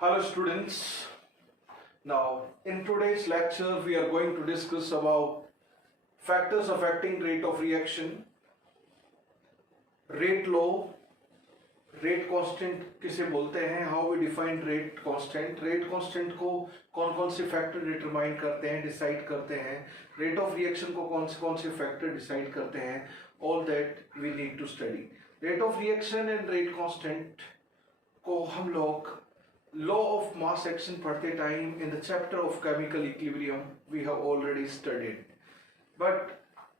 Hello students. Now in today's lecture we are going to discuss about factors affecting rate of reaction, rate law, rate constant किसे बोलते हैं, how we define rate constant को कौन कौन से factor determine करते हैं, decide करते हैं, रेट ऑफ रिएक्शन को कौन से फैक्टर डिसाइड करते हैं, all that we need to study. Rate of reaction and rate constant को हम लोग लॉ ऑफ मास एक्शन पढ़ते time in the chapter of chemical equilibrium we have already studied, but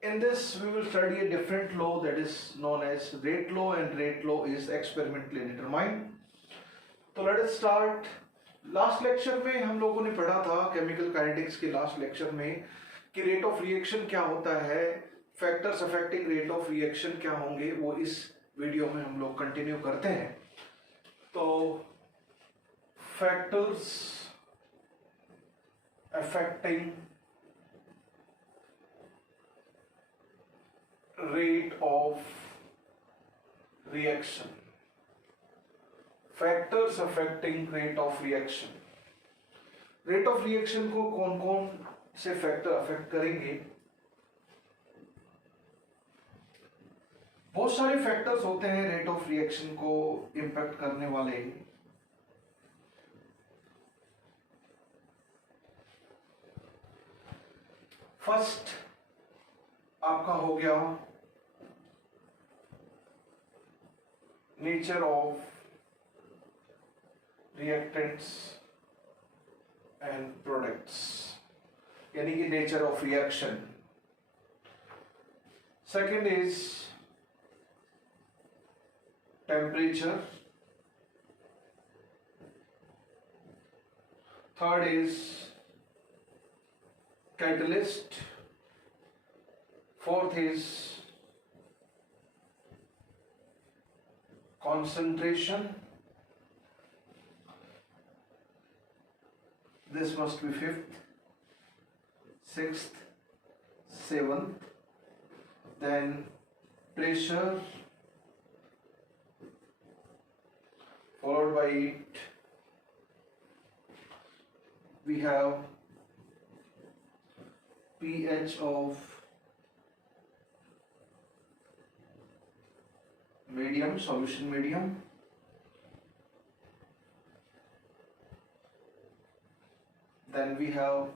in this we will study a different law that is known as rate law, and rate law is experimentally determined. तो let us start. Last lecture में हम लोगों ने पढ़ा था chemical kinetics के last lecture में कि रेट ऑफ रिएक्शन क्या होता है, factors affecting rate of reaction क्या होंगे, वो इस वीडियो में हम लोग कंटिन्यू करते हैं. तो factors affecting rate of reaction, factors affecting rate of reaction. rate of reaction को कौन कौन से फैक्टर अफेक्ट करेंगे? बहुत सारे फैक्टर्स होते हैं रेट ऑफ रिएक्शन को इंपैक्ट करने वाले. फर्स्ट आपका हो गया nature of reactants and products, यानी कि nature of reaction. Second is temperature. Third is catalyst. Fourth is concentration. This must be fifth, sixth, seventh. Then pressure, followed by it we have pH of medium, solution medium. Then we have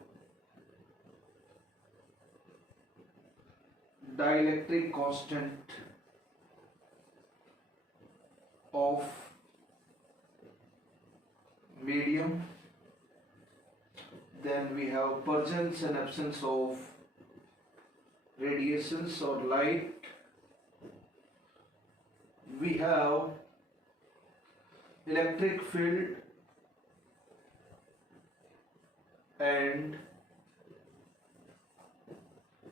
dielectric constant of medium. Then we have presence and absence of radiations or light. We have electric field and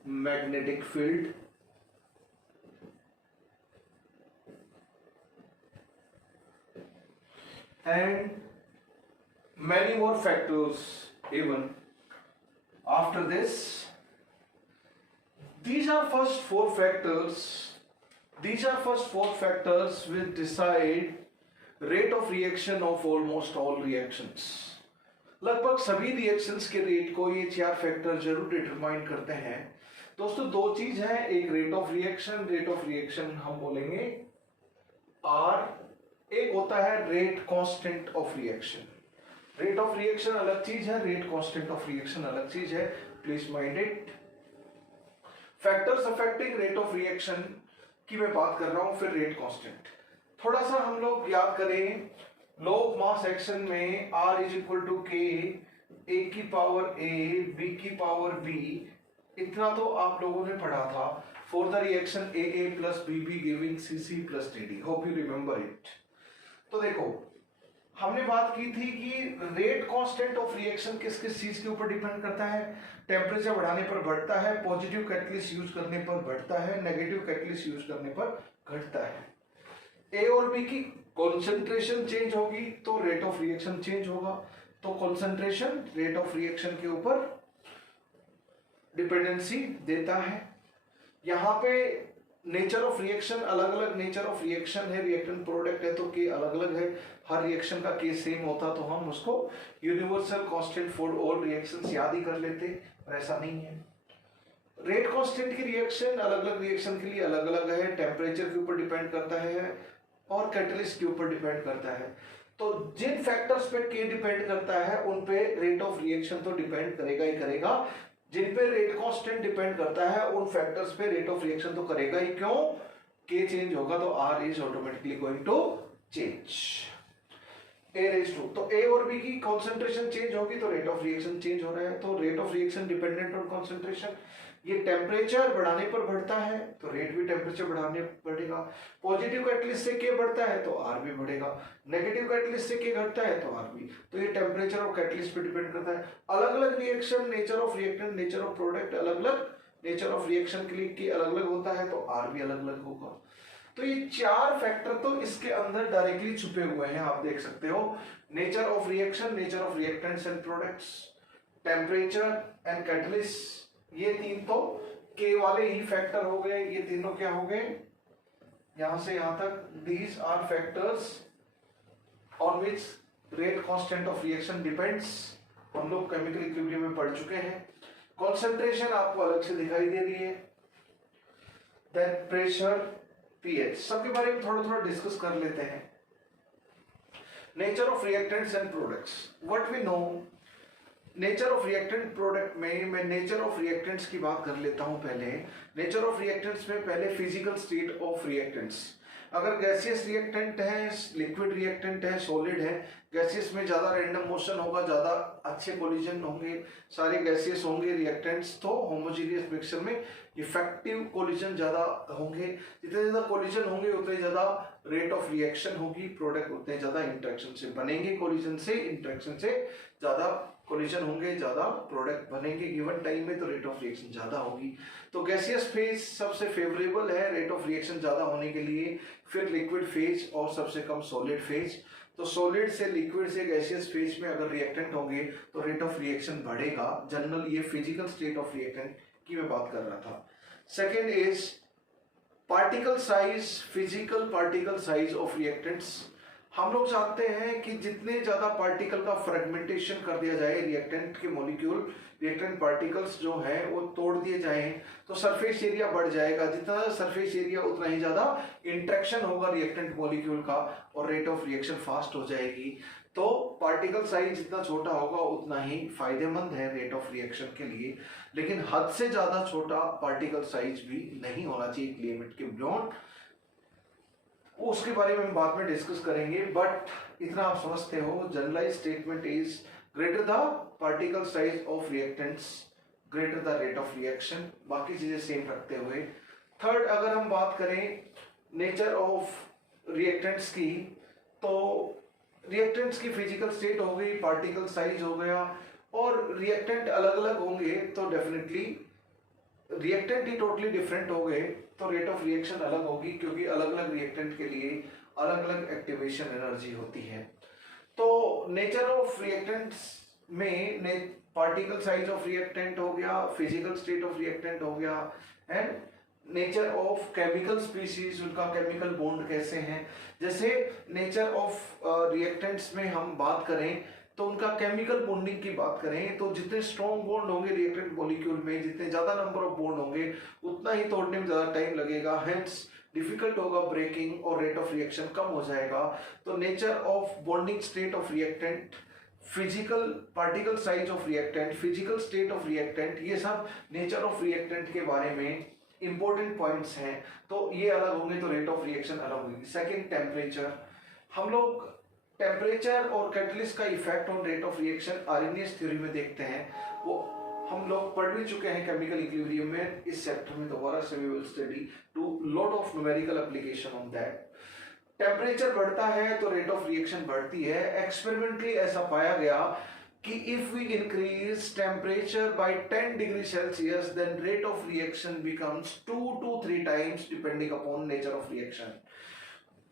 magnetic field. And many more factors even after this. These are first four factors which decide rate of reaction of almost all reactions. लगभग सभी reactions के rate को ये चार factor जरूर determine करते हैं. दोस्तों दो चीज है, एक रेट ऑफ रिएक्शन हम बोलेंगे R, एक होता है rate constant of reaction. Rate of reaction अलग चीज है, रेट कांस्टेंट ऑफ रिएक्शन अलग चीज है. Please mind it. Factors affecting rate of reaction की मैं बात कर रहा हूं, फिर रेट कांस्टेंट. थोड़ा सा हम लोग याद करें, लॉ ऑफ मास एक्शन में R is equal to k A की पावर ए बी की पावर बी, इतना तो आप लोगों ने पढ़ा था for the reaction A plus B B giving C C plus D D. Hope you remember it. तो देखो हमने बात की थी कि रेट कांस्टेंट ऑफ रिएक्शन किस किस चीज के ऊपर डिपेंड करता है. टेम्परेचर बढ़ाने पर बढ़ता है, पॉजिटिव कैटलिस्ट यूज करने पर बढ़ता है, नेगेटिव कैटलिस्ट यूज करने पर घटता है. ए और बी की कॉन्सेंट्रेशन चेंज होगी तो रेट ऑफ रिएक्शन चेंज होगा. तो कॉन्सेंट्रेशन रेट ऑफ रिएक्शन के ऊपर डिपेंडेंसी देता है. यहाँ पे नेचर ऑफ रिएक्शन अलग अलग नेचर ऑफ रिएक्शन है, रिएक्टेंट प्रोडक्ट है तो के अलग अलग है, हर रिएक्शन का के सेम होता तो हम उसको universal constant for all reactions याद ही कर लेते, पर ऐसा नहीं है। रेट कांस्टेंट की रिएक्शन अलग अलग रिएक्शन के लिए अलग अलग है, टेम्परेचर के ऊपर डिपेंड करता है और कैटलिस्ट के ऊपर डिपेंड करता है। तो जिन फैक्टर्स पे के डिपेंड करता है उन पे रेट ऑफ रिएक्शन तो डिपेंड करेगा ही करेगा, जिन पे रेट कांस्टेंट डिपेंड करता है उन फैक्टर्स पे रेट ऑफ रिएक्शन तो करेगा ही। क्यों? के चेंज होगा तो R is automatically going to change. A raise to, तो ए और बी की कॉन्सेंट्रेशन चेंज होगी तो रेट ऑफ रिएक्शन चेंज हो रहा है, तो rate of reaction dependent on concentration. ये टेम्परेचर बढ़ाने पर बढ़ता है तो रेट भी टेम्परेचर बढ़ाने बढ़ेगा। पॉजिटिव कैटलिस्ट से के बढ़ता है तो आर भी बढ़ेगा, नेगेटिव कैटलिस्ट से के घटता है तो आर भी। तो ये टेम्परेचर और कैटलिस्ट पे डिपेंड करता है। अलग अलग reaction, nature of reactant, nature of product अलग अलग, नेचर ऑफ रिएक्शन के लिए के अलग अलग होता है तो आर भी अलग अलग होगा। तो ये चार फैक्टर तो इसके अंदर डायरेक्टली छुपे हुए हैं, आप देख सकते हो। Nature of reaction, nature of reactants and products, temperature and catalyst, ये तीन तो के वाले ही फैक्टर हो गए। ये तीनों क्या हो गए? यहां से यहां तक, these are factors on which rate constant of reaction depends. हम लोग केमिकल इक्विलिब्रियम में पढ़ चुके हैं। कॉन्सेंट्रेशन आपको अलग से दिखाई दे रही है, देन प्रेशर, पीएच, सबके बारे में थोड़ा थोड़ा डिस्कस कर लेते हैं। Nature of reactants and products, what we know. Nature of reactant product में मैं नेचर ऑफ रिएक्टेंट्स की बात कर लेता हूं पहले। नेचर ऑफ रिएक्टेंट्स में पहले फिजिकल स्टेट ऑफ रिएक्टेंट्स। अगर गैसियस रिएक्टेंट है, लिक्विड रिएक्टेंट है, सॉलिड है, गैसियस में ज्यादा रैंडम मोशन होगा, ज्यादा अच्छे कोलिजन होंगे, सारे गैसियस होंगे रिएक्टेंट्स, तो होमोजेनियस मिक्सचर में इफेक्टिव कोलिजन ज्यादा होंगे। जितने ज्यादा कोलिजन होंगे उतने ज्यादा रेट ऑफ रिएक्शन होगी, प्रोडक्ट उतने ज्यादा इंटरेक्शन से बनेंगे, कोलिजन से इंटरेक्शन से ज्यादा कोलिजन होंगे, ज्यादा प्रोडक्ट बनेंगे गिवन टाइम में, तो रेट ऑफ रिएक्शन ज्यादा होगी। तो गैसियस फेज सबसे फेवरेबल है रेट ऑफ रिएक्शन ज्यादा होने के लिए, फिर लिक्विड फेज और सबसे कम सॉलिड फेज। तो सॉलिड से लिक्विड से गैसियस फेज में अगर रिएक्टेंट होंगे तो रेट ऑफ रिएक्शन बढ़ेगा। जनरल ये फिजिकल स्टेट ऑफ रिएक्टेंट की मैं बात कर रहा था। Second is particle size, physical particle size of reactants. हम लोग जानते हैं कि जितने ज्यादा पार्टिकल का फ्रेगमेंटेशन कर दिया जाए रिएक्टेंट के मॉलिक्यूल, रिएक्टेंट पार्टिकल्स जो है वो तोड़ दिए जाए तो सरफेस एरिया बढ़ जाएगा। जितना सरफेस एरिया उतना ही ज्यादा इंटरेक्शन होगा रिएक्टेंट मॉलिक्यूल का और रेट ऑफ रिएक्शन फास्ट हो जाएगी। तो पार्टिकल साइज जितना छोटा होगा उतना ही फायदेमंद है रेट ऑफ रिएक्शन के लिए, लेकिन हद से ज्यादा छोटा पार्टिकल साइज भी नहीं होना चाहिए लिमिट के बियॉन्ड। उसके बारे में हम बाद में डिस्कस करेंगे, बट इतना आप समझते हो, generalise statement is greater the particle size of reactants greater the rate of reaction, बाकी चीजें सेम रखते हुए। थर्ड, अगर हम बात करें नेचर ऑफ रिएक्टेंट्स की, तो रिएक्टेंट्स की फिजिकल स्टेट हो गई, पार्टिकल साइज हो गया, और रिएक्टेंट अलग अलग होंगे तो डेफिनेटली रिएक्टेंट ही टोटली डिफरेंट हो गए तो रेट ऑफ रिएक्शन अलग होगी, क्योंकि अलग अलग रिएक्टेंट के लिए अलग अलग एक्टिवेशन एनर्जी होती है। तो नेचर ऑफ रिएक्टेंट्स में पार्टिकल साइज ऑफ रिएक्टेंट हो गया, फिजिकल स्टेट ऑफ रिएक्टेंट हो गया, and nature of chemical species, उनका केमिकल बॉन्ड कैसे हैं। जैसे नेचर ऑफ रिएक्टेंट्स में हम बात करें तो उनका केमिकल बॉन्डिंग की बात करें तो जितने स्ट्रॉन्ग बॉन्ड होंगे रिएक्टेंट मॉलिक्यूल में, जितने ज्यादा नंबर ऑफ बॉन्ड होंगे उतना ही तोड़ने में ज्यादा टाइम लगेगा, हेंस डिफिकल्ट होगा ब्रेकिंग और रेट ऑफ रिएक्शन कम हो जाएगा। तो nature of bonding state of reactant, physical particle size of reactant, physical state of reactant, ये सब नेचर ऑफ रिएक्टेंट के बारे में इंपॉर्टेंट पॉइंट्स हैं। तो ये अलग होंगे तो रेट ऑफ रिएक्शन अलग होगी। Second, temperature. हम लोग टेम्परेचर और कैटलिस्ट का effect on rate of reaction RNS theory में देखते हैं, वो हम लोग पढ़ भी चुके हैं केमिकल इक्विलिब्रियम में। इस चैप्टर में दोबारा से we will study to lot of numerical application on that. Temperature बढ़ता है तो रेट ऑफ रिएक्शन बढ़ती है। एक्सपेरिमेंटली ऐसा पाया गया कि if we increase temperature by 10 degree Celsius then rate of reaction becomes 2 to 3 times depending upon nature of reaction.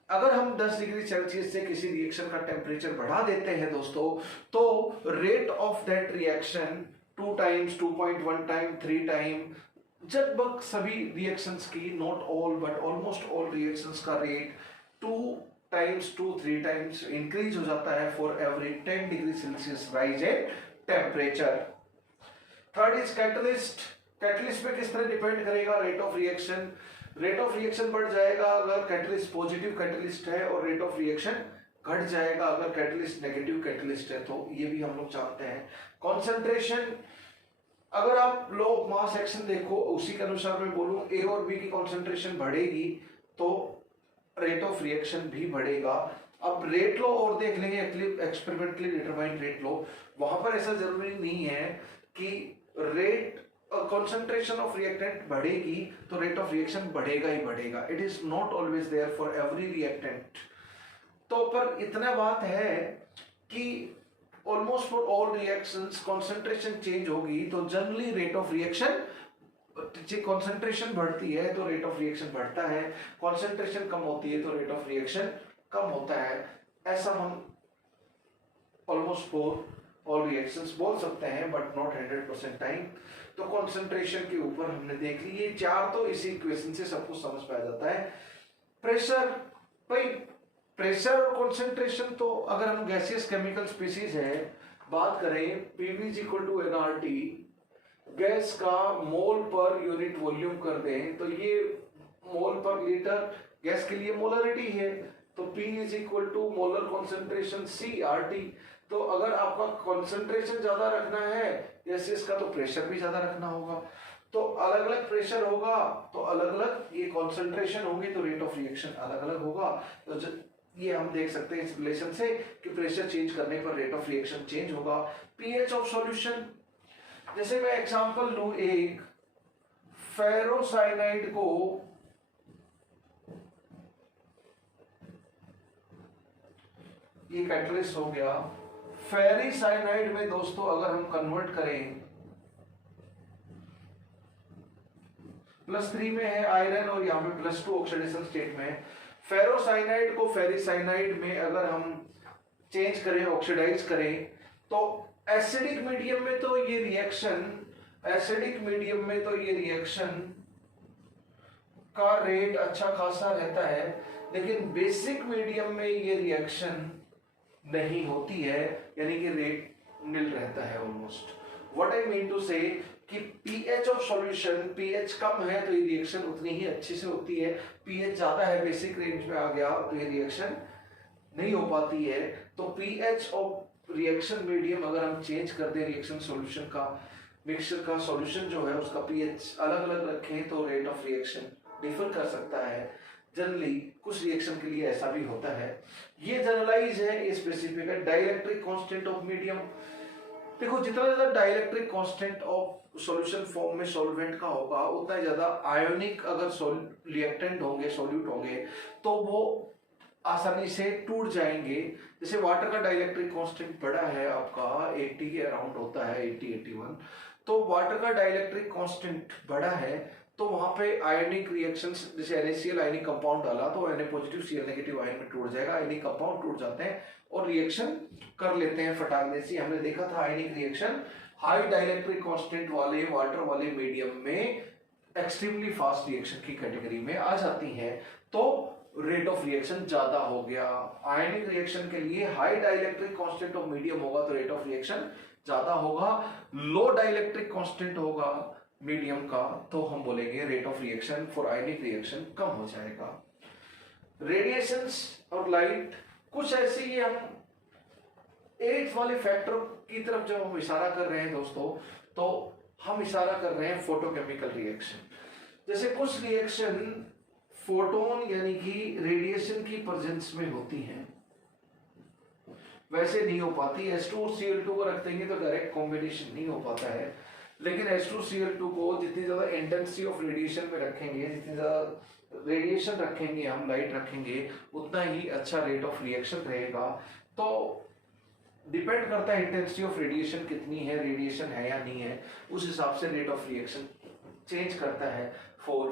अगर हम 10 डिग्री सेल्सियस से किसी रिएक्शन का टेम्परेचर बढ़ा देते हैं दोस्तों, तो rate of that reaction 2 times, 2.1 time, 3 time लगभग सभी रिएक्शंस की, not all but almost all reactions का रेट 2 times इंक्रीज हो जाता है for every 10 degree Celsius rise in temperature. Third is catalyst. Catalyst पे किस तरह डिपेंड करेगा rate of reaction. Rate of reaction बढ़ जाएगा अगर कैटलिस्ट पॉजिटिव कैटलिस्ट है, और रेट ऑफ रिएक्शन घट जाएगा अगर कैटलिस्ट नेगेटिव कैटलिस्ट है। तो ये भी हम लोग जानते हैं। कॉन्सेंट्रेशन, अगर आप लो मास एक्शन देखो, उसी के अनुसार मैं बोलूं ए और बी की कॉन्सेंट्रेशन बढ़ेगी तो रेट ऑफ रिएक्शन भी बढ़ेगा। अब रेट लो और देख लेंगे, एक्सपेरिमेंटली डिटरमाइंड रेट लो, वहां पर ऐसा जरूरी नहीं है कि रेट कॉन्सेंट्रेशन ऑफ रिएक्टेंट बढ़ेगी तो रेट ऑफ रिएक्शन बढ़ेगा ही बढ़ेगा। It is not always there for every reactant. तो पर इतना बात है कि almost for all reactions concentration change होगी तो generally rate of reaction, concentration बढ़ती है तो रेट ऑफ रिएक्शन बढ़ता है, कॉन्सेंट्रेशन कम होती है तो रेट ऑफ रिएक्शन कम होता है। ऐसा हम ऑलमोस्ट फॉर ऑल रिएक्शंस बोल सकते हैं बट नॉट 100% टाइम। तो कॉन्सेंट्रेशन के ऊपर हमने देख ली, ये चार तो इसी इक्वेशन से सब कुछ समझ पाया जाता है। प्रेशर, भाई प्रेशर और कॉन्सेंट्रेशन तो अगर हम गैसियस केमिकल स्पीसीज है बात करें, PV is equal to nRT, gas का मोल पर यूनिट वॉल्यूम कर दें तो ये मोल पर लीटर गैस के लिए मोलरिटी है, तो P is equal to molar concentration CRT। तो अगर आपका कॉन्सेंट्रेशन ज्यादा रखना है गैसेस का तो प्रेशर भी ज्यादा रखना होगा, तो अलग अलग प्रेशर होगा तो अलग अलग ये कॉन्सेंट्रेशन होगी तो रेट ऑफ रिएक्शन अलग अलग होगा। तो ये हम देख सकते हैं इस रिलेशन से कि प्रेशर चेंज करने पर रेट ऑफ रिएक्शन चेंज होगा। पीएच ऑफ सॉल्यूशन, जैसे मैं एग्जांपल लूं, एक फेरोसाइनाइड को ये कैटलिस्ट हो गया, फेरिसाइनाइड में दोस्तों अगर हम कन्वर्ट करें, +3 में है आयरन और यहाँ पे +2 ऑक्सीडेशन स्टेट में, फेरोसाइनाइड को फेरिसाइनाइड में अगर हम चेंज करें, ऑक्सीडाइज करें, तो एसिडिक मीडियम में तो ये रिएक्शन का रेट अच्छा खासा रहता है, लेकिन बेसिक मीडियम में ये रिएक्शन नहीं होती है, यानी कि रेट नील रहता है almost. What I mean to say कि पीएच ऑफ सॉल्यूशन, पीएच कम है तो ये रिएक्शन उतनी ही अच्छे से होती है, पीएच ज्यादा है बेसिक रेंज में आ गया तो ये रिएक्शन नहीं हो पाती है। तो पीएच ऑफ रिएक्शन मीडियम अगर हम चेंज कर दें, रिएक्शन सॉल्यूशन का, मिक्सचर का सॉल्यूशन जो है उसका पीएच अलग अलग रखें तो रेट ऑफ रिएक्शन डिफर कर सकता है। जनरली कुछ रिएक्शन के लिए ऐसा भी होता है। ये जनरलाइज है, ये स्पेसिफिक है। डाइलेक्ट्रिक कांस्टेंट ऑफ मीडियम, देखो जितना ज्यादा dielectric constant of solution form में सॉल्वेंट का होगा उतना ज्यादा आयोनिक अगर रिएक्टेंट होंगे, सॉल्यूट होंगे तो वो आसानी से टूट जाएंगे। जैसे वाटर का डाइलेक्ट्रिक कांस्टेंट बड़ा है आपका 80 के अराउंड होता है, 80-81, तो वाटर का डाइलेक्ट्रिक कांस्टेंट बड़ा है तो वहां पे आयनिक रिएक्शंस, जैसे NaCl आयनिक कंपाउंड डाला तो Na positive Cl negative ion में टूट जाएगा, आयनिक कंपाउंड टूट जाते हैं और रिएक्शन कर लेते हैं फटाकने से। हमने देखा था आयनिक रिएक्शन हाई डाइलेक्ट्रिक कांस्टेंट वाले वाटर वाले मीडियम में एक्सट्रीमली फास्ट रिएक्शन की कैटेगरी में आ जाती है, तो रेट ऑफ रिएक्शन ज्यादा हो गया। आयनिक रिएक्शन के लिए high dielectric constant of medium होगा तो रेट ऑफ रिएक्शन ज्यादा होगा, लो डाइलेक्ट्रिक कांस्टेंट होगा मीडियम का तो हम बोलेंगे rate of reaction for ionic reaction कम हो जाएगा। रेडिएशंस और लाइट, कुछ ऐसे ही हम 8th वाले फैक्टर की तरफ जब हम इशारा कर रहे हैं दोस्तों, तो हम इशारा कर रहे हैं फोटोकेमिकल रिएक्शन। जैसे कुछ रिएक्शन फोटोन यानी कि रेडिएशन की प्रेजेंस में होती हैं, वैसे नहीं हो पाती। H2Cl2 को रख देंगे तो डायरेक्ट कॉम्बिनेशन नहीं हो पाता है, लेकिन H2Cl2 को जितनी ज्यादा इंटेंसिटी ऑफ रेडिएशन में रखेंगे, जितनी ज्यादा रेडिएशन रखेंगे हम, लाइट रखेंगे, उतना ही अच्छा रेट ऑफ रिएक्शन रहेगा। तो डिपेंड करता है इंटेंसिटी ऑफ रेडिएशन कितनी है, रेडिएशन है या नहीं है, उस हिसाब से रेट ऑफ रिएक्शन चेंज करता है फॉर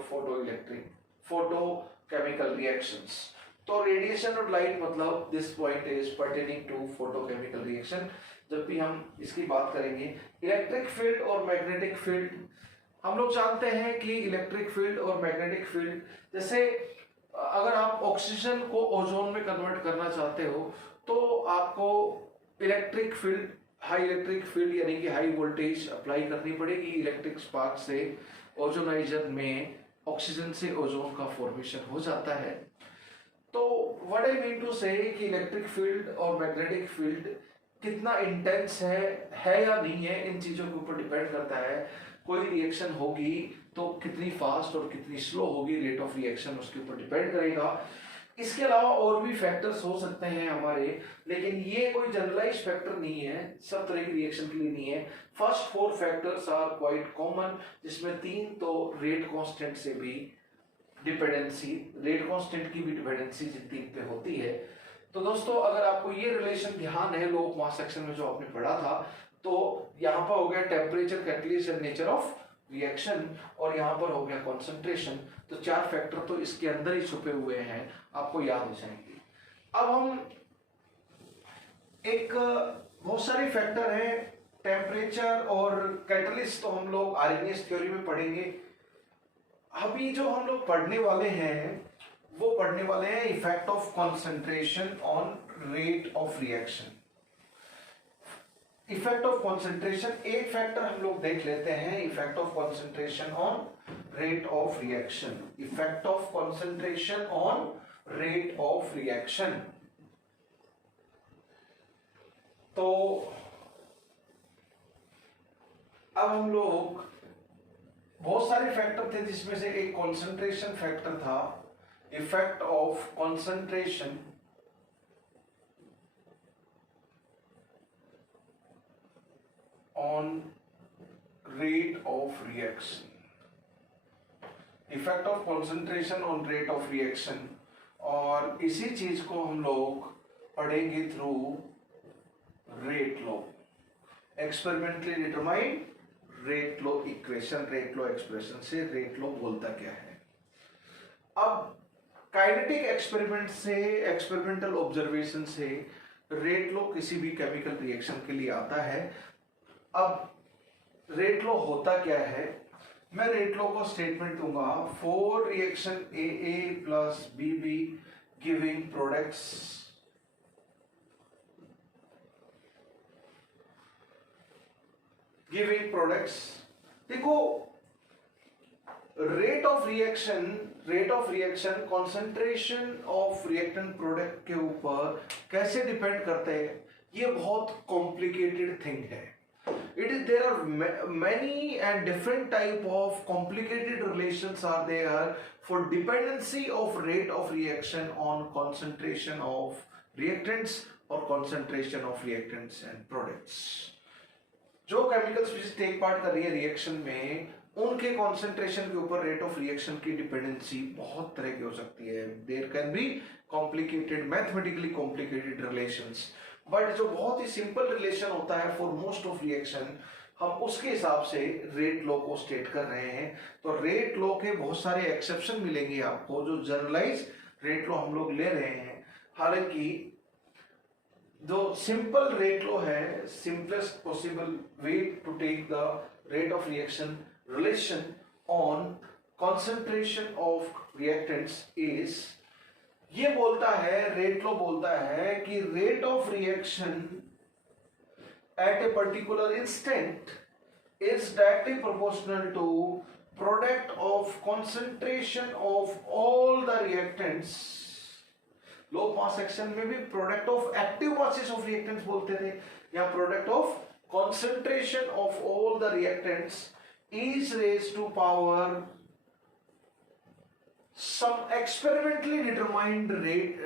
फोटोकेमिकल रिएक्शंस। तो रेडिएशन और लाइट मतलब this point is pertaining to photochemical reaction. जब भी हम इसकी बात करेंगे, इलेक्ट्रिक फील्ड और मैग्नेटिक फील्ड, हम लोग जानते हैं कि इलेक्ट्रिक फील्ड और मैग्नेटिक फील्ड, जैसे अगर आप ऑक्सीजन को ओजोन में कन्वर्ट करना चाहते हो तो आपको electric field, high electric field यानी कि हाई वोल्टेज अप्लाई करनी पड़ेगी। इलेक्ट्रिक स्पार्क से ओजोनाइजर में ऑक्सीजन से ओजोन का फॉर्मेशन हो जाता है। तो what I mean to say कि इलेक्ट्रिक फील्ड और मैग्नेटिक फील्ड कितना इंटेंस है या नहीं है, इन चीजों के ऊपर डिपेंड करता है। कोई रिएक्शन होगी तो कितनी फास्ट और कितनी स्लो होगी, रेट ऑफ रिएक्शन उसके ऊपर डिपेंड करेगा। इसके अलावा और भी फैक्टर्स हो सकते हैं हमारे, लेकिन ये कोई जनरलाइज फैक्टर नहीं है, सब तरह की रिएक्शन के लिए नहीं है। First 4 factors are quite common, जिसमें 3 तो रेट कांस्टेंट से भी डिपेंडेंसी, रेट कांस्टेंट की भी डिपेंडेंसी जितनी पे होती है। तो दोस्तों अगर आपको ये रिलेशन ध्यान है लोक मास सेक्शन में जो आपने पढ़ा था, तो यहाँ पर हो गया temperature, catalyst and nature of reaction, और यहाँ पर हो गया कॉन्सेंट्रेशन। तो 4 फैक्टर तो इसके अंदर ही छुपे हुए हैं, आपको याद हो जाएंगे। अब हम एक बहुत सारे फैक्टर हैं, टेम्परेचर और कैटलिस्ट तो हम लोग आर्हेनियस थ्योरी में पढ़ेंगे। अभी जो हम लोग पढ़ने वाले हैं वो पढ़ने वाले हैं effect of concentration on rate of reaction. Effect of concentration, एक फैक्टर हम लोग देख लेते हैं, effect of concentration on rate of reaction. Effect of concentration on rate of reaction. तो अब हम लोग, बहुत सारे फैक्टर थे जिसमें से एक कॉन्सेंट्रेशन फैक्टर था। Effect of concentration on rate of reaction. Effect of concentration on rate of reaction, और इसी चीज को हम लोग पढ़ेंगे through rate law, experimentally determine rate law equation. Rate law expression से रेट लॉ बोलता क्या है। अब काइनेटिक एक्सपेरिमेंट से, एक्सपेरिमेंटल ऑब्जर्वेशन से रेट लॉ किसी भी केमिकल रिएक्शन के लिए आता है। अब रेट लॉ होता क्या है, मैं रेट लॉ को स्टेटमेंट दूंगा, for reaction AA plus BB giving products, giving products. देखो rate of reaction concentration of reactant product के ऊपर कैसे डिपेंड करते हैं, ये बहुत कॉम्प्लिकेटेड थिंग है। there are many and different type of complicated relations are there for dependency of rate of reaction on concentration of reactants or concentration of reactants and products। जो chemical species take part कर रही है reaction में, उनके concentration के ऊपर rate of reaction की dependency बहुत तरह की हो सकती है। There can be complicated, mathematically complicated relations, but जो बहुत ही सिंपल रिलेशन होता है फॉर मोस्ट ऑफ रिएक्शन, हम उसके हिसाब से रेट लॉ को स्टेट कर रहे हैं। तो रेट लॉ के बहुत सारे एक्सेप्शन मिलेंगे आपको, जो जनरलाइज रेट लॉ हम लोग ले रहे हैं। हालांकि जो सिंपल रेट लॉ है, simplest possible way to take the rate of reaction relation on concentration of reactants is, ये बोलता है, रेट लॉ बोलता है कि rate of reaction at a particular instant is directly proportional to product of concentration of all the reactants। low mass section में भी product of active masses of reactants बोलते थे, या product of concentration of all the reactants is raised to power some experimentally determined rate,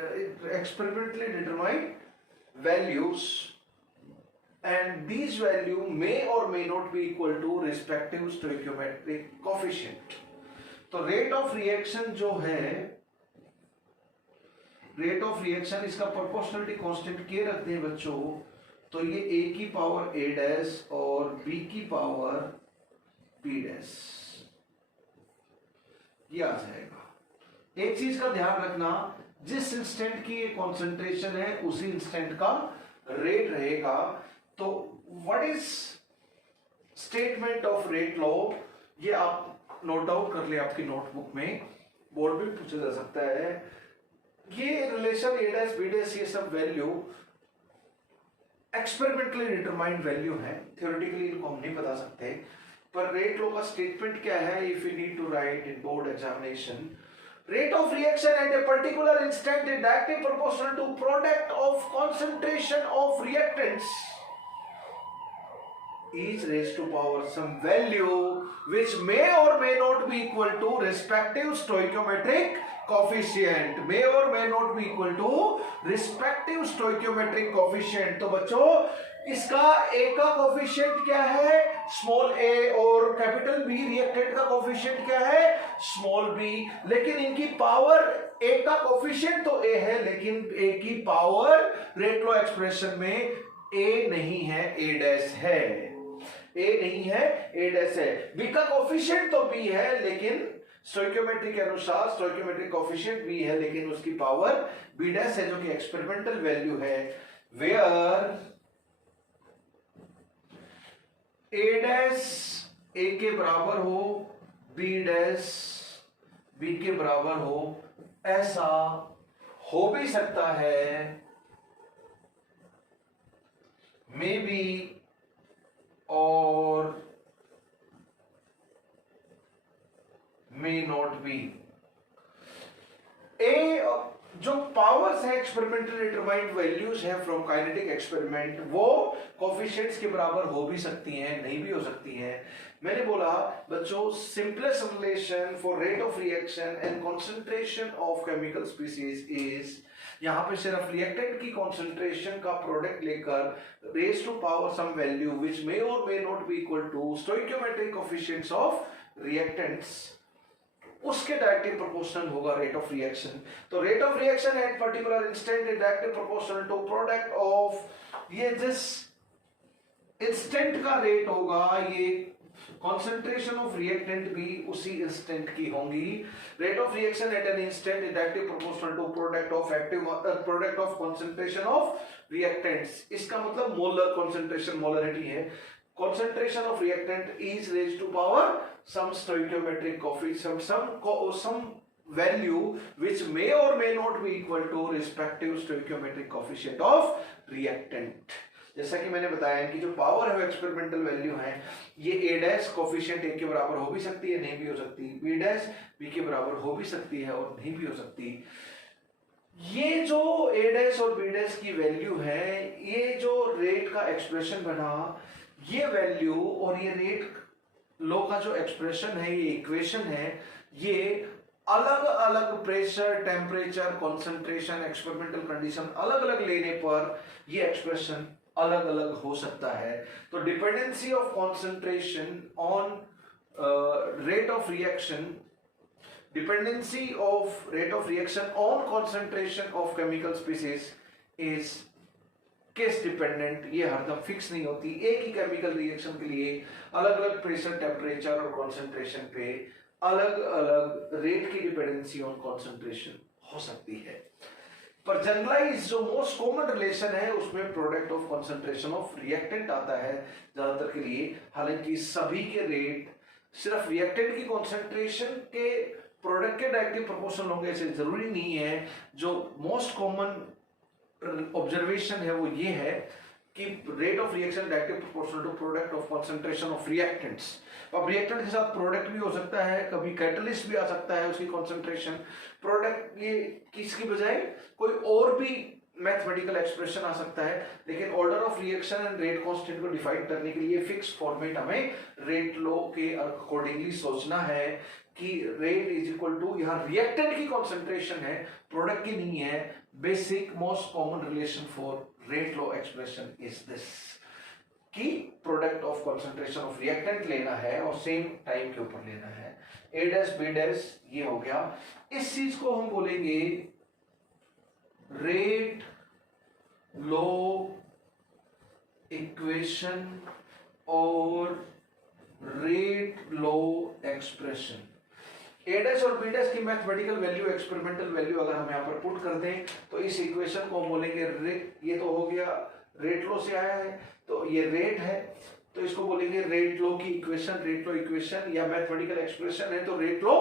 experimentally determined values, and these value may or may not be equal to respective stoichiometric coefficient। तो rate of reaction जो है, rate of reaction इसका proportionality constant के रखते हैं बच्चों, तो ये A की पावर A डैश और B की पावर B डैश, ये आ जाएगा। एक चीज का ध्यान रखना, जिस इंस्टेंट की ये कॉन्सेंट्रेशन है उसी इंस्टेंट का रेट रहेगा। तो what is statement of rate law, ये आप नोट डाउन कर ले आपकी नोटबुक में, बोर्ड में पूछा जा सकता है। ये रिलेशन ए डैश बी डैश ये सब वैल्यू एक्सपेरिमेंटली डिटरमाइंड वैल्यू है, थ्योरेटिकली इनको हम नहीं बता सकते। पर रेट लॉ का स्टेटमेंट क्या है, if you need to write in board examination, rate of reaction at a particular instant is directly proportional to product of concentration of reactants each raised to power some value which may or may not be equal to respective stoichiometric coefficient, may or may not be equal to respective stoichiometric coefficient। तो बच्चों इसका ए का coefficient क्या है, small ए, और capital B reactant का coefficient क्या है, स्मॉल बी। लेकिन इनकी पावर, ए का कोफिशिएंट तो ए है लेकिन ए की पावर रेट लॉ एक्सप्रेशन में ए नहीं है, ए डैश है, ए नहीं है, ए डैश है। बी का कोफिशिएंट तो बी है लेकिन स्टोइकियोमेट्री के अनुसार स्टोइकियोमेट्रिक कोफिशिएंट बी है लेकिन उसकी पावर बी डैश है, जो कि एक्सपेरिमेंटल वैल्यू है। वेयर ए डैश ए के बराबर हो, बी डैश बी के बराबर हो, ऐसा हो भी सकता है, मे बी और मे नॉट बी। ए जो पावर्स है एक्सपेरिमेंटल डिटरमाइंड वैल्यूज है फ्रॉम काइनेटिक एक्सपेरिमेंट, वो कोफिशिएंट्स के बराबर हो भी सकती हैं, नहीं भी हो सकती हैं। मैंने बोला बच्चों simplest relation for rate of reaction and concentration of chemical species is, यहां पे सिर्फ रिएक्टेंट की कंसंट्रेशन का प्रोडक्ट लेकर raise to power some value which may or may not be equal to stoichiometric coefficients of reactants, उसके directly proportional होगा rate of reaction. तो rate of reaction at particular instant is directly proportional to product of, ये जिस instant का rate होगा, ये concentration of reactant भी उसी इंस्टेंट की होंगी। Rate of reaction at an instant is directly proportional to product of active product of concentration of reactants. इसका मतलब मोलर कंसंट्रेशन, मोलरिटी है। concentration of reactant is raised to power some stoichiometric coefficient, some value which may or may not be equal to respective stoichiometric coefficient of reactant। जैसा कि मैंने बताया इनकी जो power है एक्सपेरिमेंटल वैल्यू है, ये ए डैश कोफिशिएंट ए के बराबर हो भी सकती है, नहीं भी हो सकती, बी डैश बी के बराबर हो भी सकती है और नहीं भी हो सकती। ये जो ए डैश और बी डैश की वैल्यू है, ये जो रेट का एक्सप्रेशन बना, ये वैल्यू और ये रेट लॉ का जो एक्सप्रेशन है, ये इक्वेशन है, ये अलग अलग pressure, temperature, concentration, experimental condition अलग अलग लेने पर ये एक्सप्रेशन अलग अलग हो सकता है। तो dependency of concentration on rate of reaction, dependency of rate of reaction on concentration of chemical species is case dependent, ये हरदम फिक्स नहीं होती। एक ही केमिकल रिएक्शन के लिए अलग अलग प्रेशर, टेम्परेचर और कंसंट्रेशन पे अलग अलग रेट की डिपेंडेंसी ऑन कंसंट्रेशन हो सकती है। पर जनरलाइज जो मोस्ट कॉमन रिलेशन है उसमें product of concentration of reactant आता है ज्यादातर के लिए। हालांकि सभी के रेट सिर्फ रिएक्टेंट की कंसंट्रेशन के प्रोडक्ट के डायरेक्टली प्रोपोर्शनल होंगे ऐसे जरूरी नहीं है। जो मोस्ट कॉमन ऑब्जर्वेशन है वो ये है कि rate of reaction directly proportional to product of concentration of reactants. अब रिएक्टेंट के साथ प्रोडक्ट भी हो सकता है, कभी कैटलिस्ट भी आ सकता है, उसकी कंसंट्रेशन प्रोडक्ट, ये किसकी बजाय कोई और भी मैथमेटिकल एक्सप्रेशन आ सकता है। लेकिन order of reaction and rate constant को डिफाइन करने के लिए फिक्स फॉर्मेट हमें रेट लॉ के अकॉर्डिंगली सोचना है कि रेट इज इक्वल टू, यहाँ रिएक्टेंट की कंसंट्रेशन है, प्रोडक्ट की नहीं है। Basic most common relation for rate law expression is this कि product of concentration of reactant लेना है और सेम टाइम के ऊपर लेना है। ए डैश बी डैश ये हो गया। इस चीज को हम बोलेंगे रेट लॉ इक्वेशन और रेट लॉ एक्सप्रेशन। ए डैश और बी डैश की मैथमेटिकल वैल्यू, एक्सपेरिमेंटल वैल्यू अगर हम यहाँ पर पुट कर दें तो इस इक्वेशन को हम बोलेंगे रेट, ये तो हो गया रेट लॉ से आया है तो ये रेट है, तो तो इसको बोलेंगे रेट लॉ की इक्वेशन, रेट लॉ इक्वेशन, या मैथमेटिकल एक्सप्रेशन है तो रेट लॉ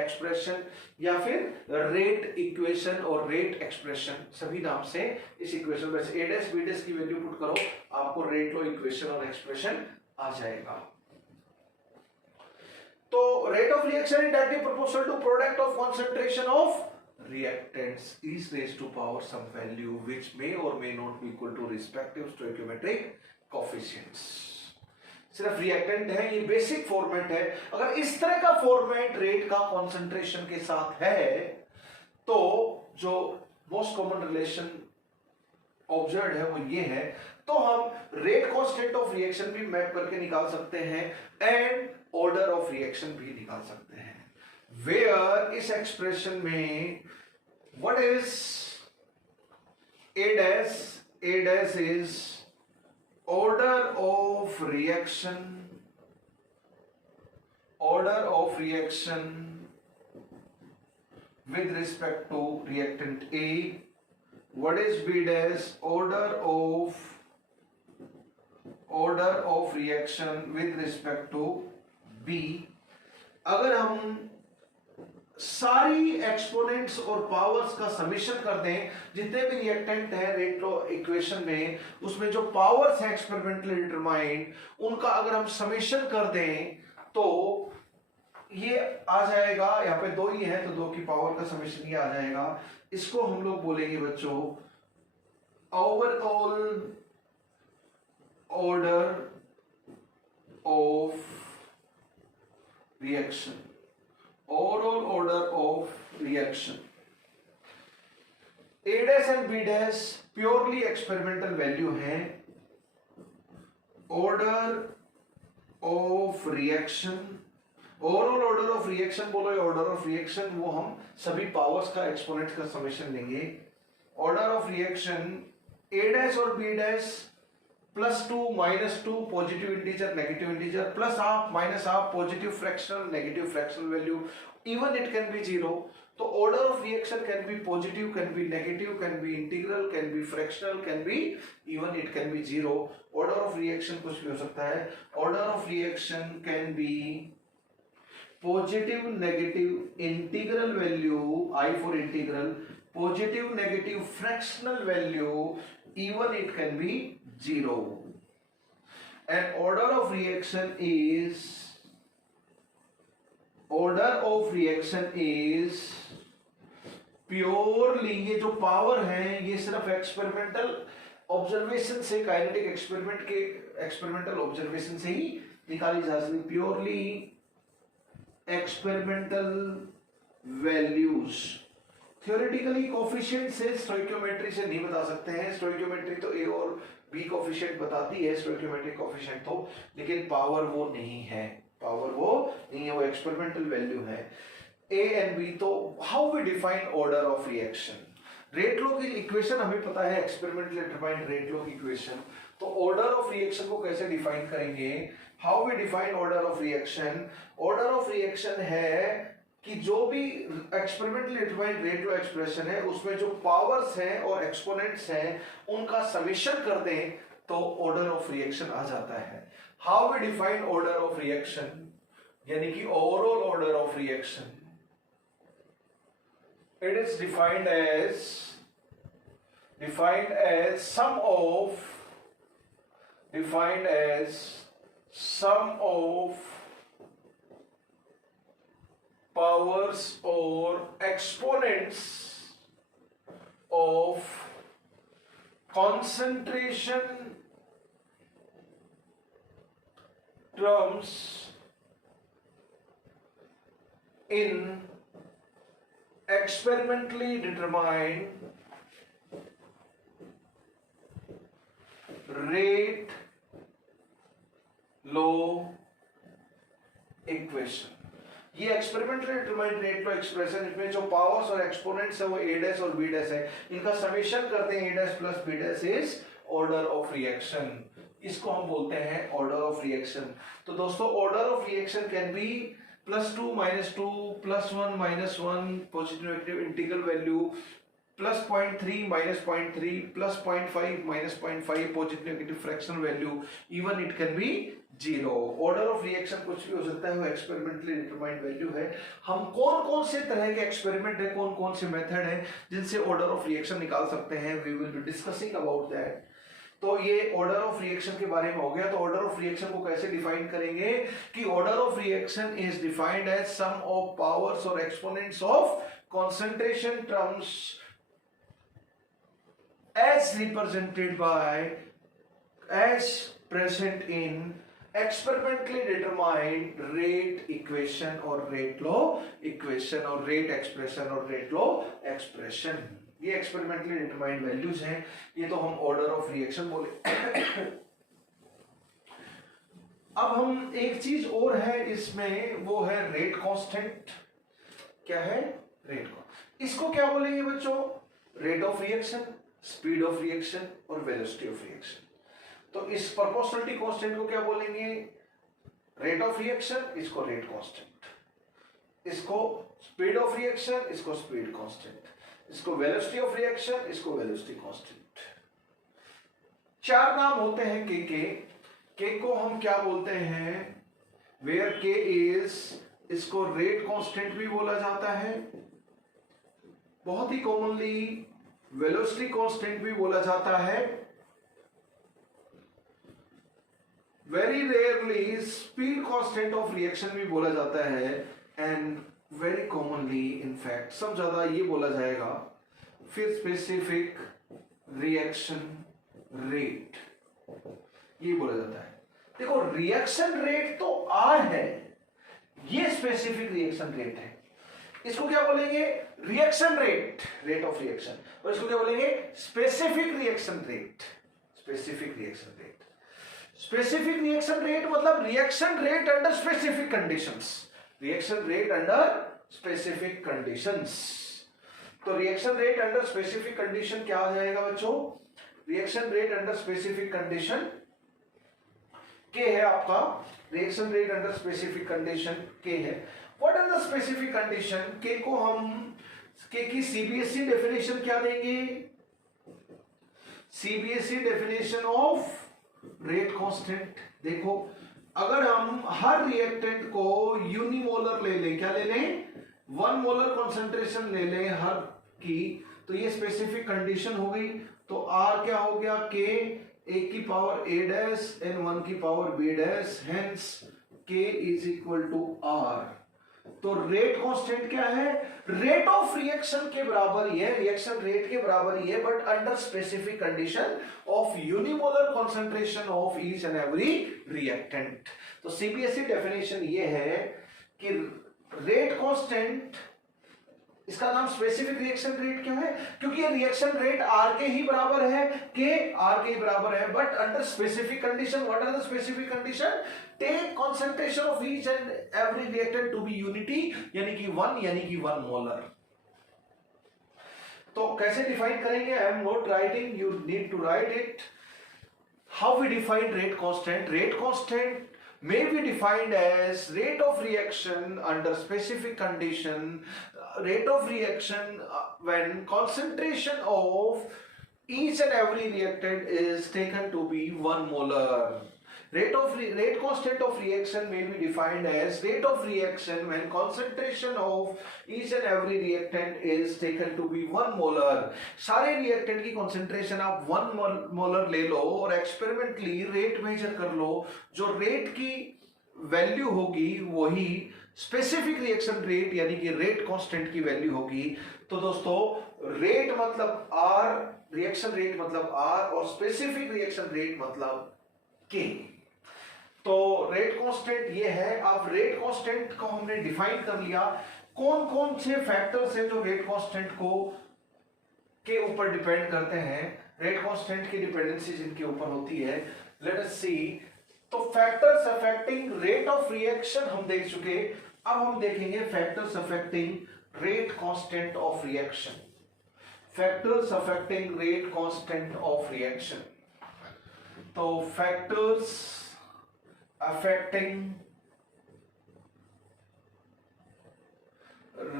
एक्सप्रेशन, या फिर रेट इक्वेशन और रेट एक्सप्रेशन, सभी नाम से इस इक्वेशन में ए डैश बी डैश की वैल्यू पुट करो, आपको रेट लॉ इक्वेशन और एक्सप्रेशन आ जाएगा। तो rate of reaction is directly proportional to product of concentration of reactants is raised to power some value which may or may not be equal to respective stoichiometric coefficients। सिर्फ reactant है, ये basic format है। अगर इस तरह का format rate का concentration के साथ है तो जो मोस्ट कॉमन रिलेशन ऑब्जर्व है वो ये है, तो हम रेट कांस्टेंट ऑफ रिएक्शन भी मैप करके निकाल सकते हैं एंड ऑर्डर ऑफ रिएक्शन भी निकाल सकते हैं। वेयर इस एक्सप्रेशन में what is a dash is order of reaction with respect to reactant A, what is B dash order of reaction with respect to B। अगर हम सारी एक्सपोनेंट्स और पावर्स का समेशन कर दें, जितने भी रिएक्टेंट है रेट लॉ इक्वेशन में, उसमें जो पावर्स है एक्सपेरिमेंटली डिटरमाइंड, उनका अगर हम समेशन कर दें तो ये आ जाएगा, यहाँ पे दो ही है तो दो की पावर का समेशन ये आ जाएगा। इसको हम लोग बोलेंगे बच्चों overall order of reaction, overall order of reaction. A dash and B dash purely experimental value है। Order of reaction, overall order of reaction बोलो या ऑर्डर ऑफ रिएक्शन, वो हम सभी पावर्स का एक्सपोनेंट का समेशन लेंगे। Order of reaction A dash और B dash +2 -2 positive integer negative integer, plus half minus half positive fractional negative fractional value, even it can be zero. तो order of reaction can be positive, can be negative, can be integral, can be fractional, can be even it can be zero. Order of reaction कुछ भी हो सकता है। Order of reaction can be positive negative integral value, I for integral, positive negative fractional value, even it can be zero। And order of reaction is purely, ये जो power है ये सिर्फ एक्सपेरिमेंटल ऑब्जर्वेशन से, काइनेटिक एक्सपेरिमेंटल ऑब्जर्वेशन से ही निकाली जा सकती। Purely experimental values, theoretically coefficient से स्टोइकियोमेट्री से नहीं बता सकते हैं। स्टोइकियोमेट्री तो ए और बी कोफिशिएंट बताती है, स्टोइकियोमेट्रिक कोफिशिएंट तो, लेकिन पावर वो नहीं है, वो एक्सपेरिमेंटल वैल्यू है ए एंड बी। तो how we define order of reaction? Rate law की इक्वेशन हमें पता है, एक्सपेरिमेंटली डिटरमाइंड रेट लॉ की इक्वेशन। तो ऑर्डर ऑफ रिएक्शन को कैसे डिफाइन करेंगे? How we define order of reaction? Order of reaction है कि जो भी experimentally determined rate law expression है उसमें जो पावर्स हैं और एक्सपोनेंट्स हैं उनका समेशन कर दें तो ऑर्डर ऑफ रिएक्शन आ जाता है। How we define order of reaction, यानी कि overall order of reaction, it is defined as sum of powers or exponents of concentration terms in experimentally determined rate law equation। ये experimentally determined rate law expression, इसमें जो powers और exponents है वो A dash और B dash है, इनका summation करते हैं A dash plus B dash is order of reaction. इसको हम बोलते हैं ऑर्डर ऑफ रिएक्शन। तो दोस्तों order of reaction can be +2 -2 +1 -1 positive negative integral value, plus 0.3 minus 0.3 plus 0.5 minus 0.5 positive negative fraction value even it can be zero. Order of reaction कुछ भी हो सकता है, वो एक्सपेरिमेंटली डिटरमाइंड वैल्यू है। हम कौन कौन से तरह के एक्सपेरिमेंट है, कौन कौन से मेथड है जिनसे ऑर्डर ऑफ रिएक्शन निकाल सकते हैं, we will be discussing about that. तो ये ऑर्डर ऑफ रिएक्शन के बारे में हो गया। तो ऑर्डर ऑफ रिएक्शन को कैसे डिफाइन करेंगे कि order of reaction is defined as sum of powers और exponents of concentration terms as represented by as present in experimentally determined rate equation or rate law equation or rate expression or rate law expression। ये experimentally determined values हैं, ये तो हम order of reaction बोले। अब हम एक चीज और है इसमें, वो है rate constant। क्या है? रेट को, इसको क्या बोलेंगे बच्चों? Rate of reaction, speed of reaction और वेलोसिटी ऑफ रिएक्शन। तो इस प्रोपोर्शनलिटी कांस्टेंट को क्या बोलेंगे? रेट ऑफ रिएक्शन, इसको रेट कांस्टेंट, इसको स्पीड ऑफ रिएक्शन, इसको स्पीड कांस्टेंट, इसको वेलोसिटी ऑफ रिएक्शन, इसको वेलोसिटी कांस्टेंट। चार नाम होते हैं के को हम क्या बोलते हैं? वेयर के इज, इसको रेट कांस्टेंट भी बोला जाता है, बहुत ही कॉमनली वेलोसिटी कांस्टेंट भी बोला जाता है, very rarely speed constant of reaction भी बोला जाता है, एंड वेरी कॉमनली इनफैक्ट सब ज्यादा ये बोला जाएगा फिर स्पेसिफिक रिएक्शन रेट, ये बोला जाता है। देखो रिएक्शन रेट तो आर है, ये स्पेसिफिक रिएक्शन रेट है। इसको क्या बोलेंगे? Reaction rate, rate of reaction. और इसको क्या बोलेंगे? Specific reaction rate, specific reaction rate. Specific reaction rate मतलब reaction rate under specific conditions, reaction rate under specific conditions. तो reaction rate under specific condition क्या आ जाएगा बच्चों? Reaction rate under specific condition K है आपका, reaction rate under specific condition K है। What are the specific condition? K को हम, के की सीबीएसई डेफिनेशन क्या देंगे? CBSE definition of rate constant. देखो अगर हम हर रिएक्टेंट को यूनिमोलर ले लें, क्या ले लें? 1 मोलर कॉन्सेंट्रेशन ले लें हर की, तो ये स्पेसिफिक कंडीशन हो गई। तो आर क्या हो गया? के, एक की पावर ए डैश एन 1 की पावर बी डैश, हेंस के इज इक्वल टू आर। तो रेट कांस्टेंट क्या है? रेट ऑफ रिएक्शन के बराबर ही है, रिएक्शन रेट के बराबर ही है, but under specific condition of unimolar concentration of each and every reactant. तो सीबीएसई डेफिनेशन ये है कि रेट कांस्टेंट, इसका नाम स्पेसिफिक रिएक्शन रेट क्यों है? क्योंकि ये रिएक्शन रेट आर के ही बराबर है, के आर के ही बराबर है, but under specific condition. What are the specific condition? Take concentration of each and every reactant to be unity, यानी कि 1, यानी कि 1 मोलर। तो कैसे डिफाइन करेंगे? I am not writing, you need to write it. How we define rate constant? Rate constant may be defined as rate of reaction under specific condition, rate of reaction when concentration of each and every reactant is taken to be 1 molar. Rate constant of reaction may be defined as rate of reaction when concentration of each and every reactant is taken to be 1 molar. सारे reactant की concentration आप 1 molar ले लो और experimentally rate major कर लो, जो rate की value होगी वही स्पेसिफिक रिएक्शन रेट यानी कि रेट कांस्टेंट की वैल्यू होगी। तो दोस्तों रेट मतलब आर, रिएक्शन रेट मतलब आर, और स्पेसिफिक रिएक्शन रेट मतलब के। तो रेट कांस्टेंट ये है। अब रेट कांस्टेंट को हमने डिफाइन कर लिया। कौन कौन से फैक्टर्स हैं जो रेट कांस्टेंट को के ऊपर डिपेंड करते हैं? रेट कांस्टेंट की डिपेंडेंसी जिनके ऊपर होती है, लेट अस सी। तो factors affecting rate of reaction हम देख चुके, अब हम देखेंगे factors affecting rate constant of reaction. Factors affecting rate constant of reaction. तो factors affecting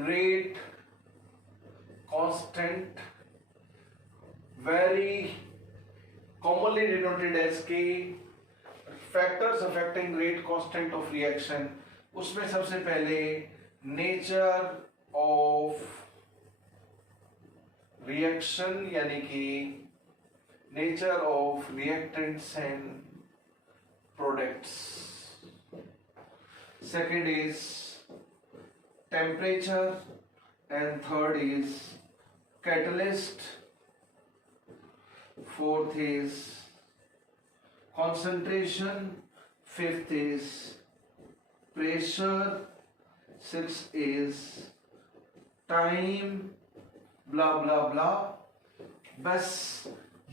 rate constant very commonly denoted as K. Factors affecting rate constant of reaction, उसमें सबसे पहले nature of reaction यानी कि nature of reactants and products. Second is temperature and third is catalyst. Fourth is concentration. Fifth is pressure. Sixth is time. ब्ला ब्ला ब्ला. बस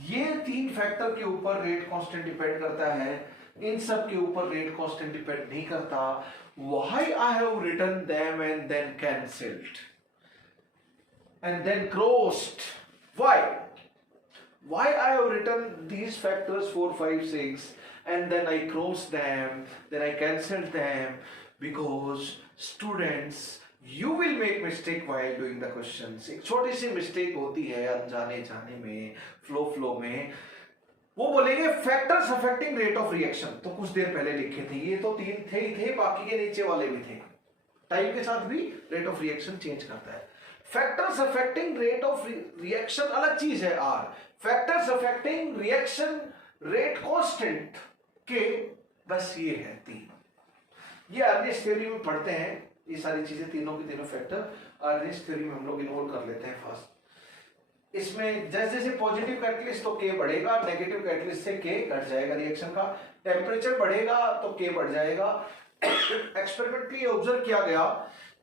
ये 3 factor के ऊपर rate constant depend करता है. इन सब के ऊपर रेट कांस्टेंट डिपेंड नहीं करता. Why I have written them and then cancelled and then crossed? Why I have written these factors 4, 5, 6 and then I crossed them, then I cancelled them? Because students, you will make mistake while doing the questions. एक छोटी सी mistake होती है अनजाने जाने में, flow में. वो बोलेंगे factors affecting rate of reaction, तो कुछ देर पहले लिखे थे, ये तो 3 थे ही थे, बाकी के नीचे वाले भी थे. टाइम के साथ भी रेट ऑफ रिएक्शन चेंज करता है. Factors affecting rate of reaction अलग चीज है. Are factors affecting reaction rate constant के, बस ये है 3. ये अर्नेस्ट थ्योरी में पढ़ते हैं ये सारी चीजें, तीनों के तीनों फैक्टर अर्नेस्ट थ्योरी में हम लोग इन्वॉल्व कर लेते हैं फर्स्ट. इसमें जैसे जैसे पॉजिटिव कैटलिस्ट तो के बढ़ेगा, नेगेटिव कैटलिस्ट से के घट जाएगा रिएक्शन का. टेम्परेचर बढ़ेगा तो के बढ़ जाएगा. एक्सपेरिमेंटली ऑब्जर्व किया गया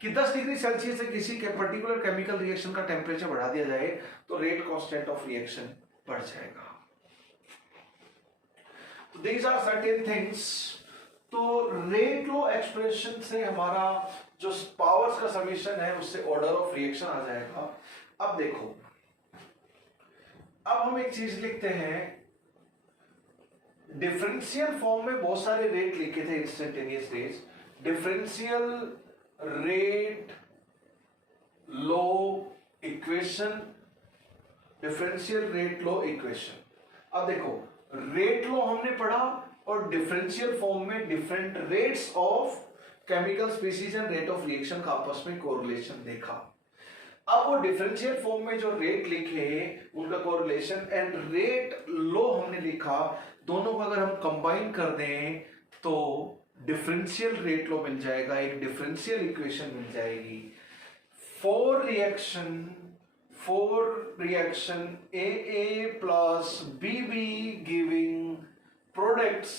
कि 10 डिग्री सेल्सियस से किसी के पर्टिकुलर केमिकल रिएक्शन का टेम्परेचर बढ़ा दिया जाए तो रेट कांस्टेंट ऑफ रिएक्शन बढ़ जाएगा. तो दीज आर सर्टेन थिंग्स. तो रेट लॉ एक्सप्रेशन से हमारा जो पावर्स का समीशन है उससे ऑर्डर ऑफ रिएक्शन आ जाएगा. अब देखो, अब हम एक चीज लिखते हैं. डिफरेंशियल फॉर्म में बहुत सारे रेट लिखे थे, instantaneous rate, differential rate law equation, differential rate law equation. अब देखो, रेट लॉ हमने पढ़ा और डिफरेंशियल फॉर्म में different rates of chemical species and rate of reaction का आपस में कोरिलेशन देखा. अब वो डिफरेंशियल फॉर्म में जो रेट लिखे उनका कोरिलेशन एंड रेट लॉ हमने लिखा, दोनों को अगर हम कंबाइन कर दें तो डिफरेंशियल रेट लॉ मिल जाएगा, एक डिफरेंशियल इक्वेशन मिल जाएगी. For reaction AA plus BB giving products,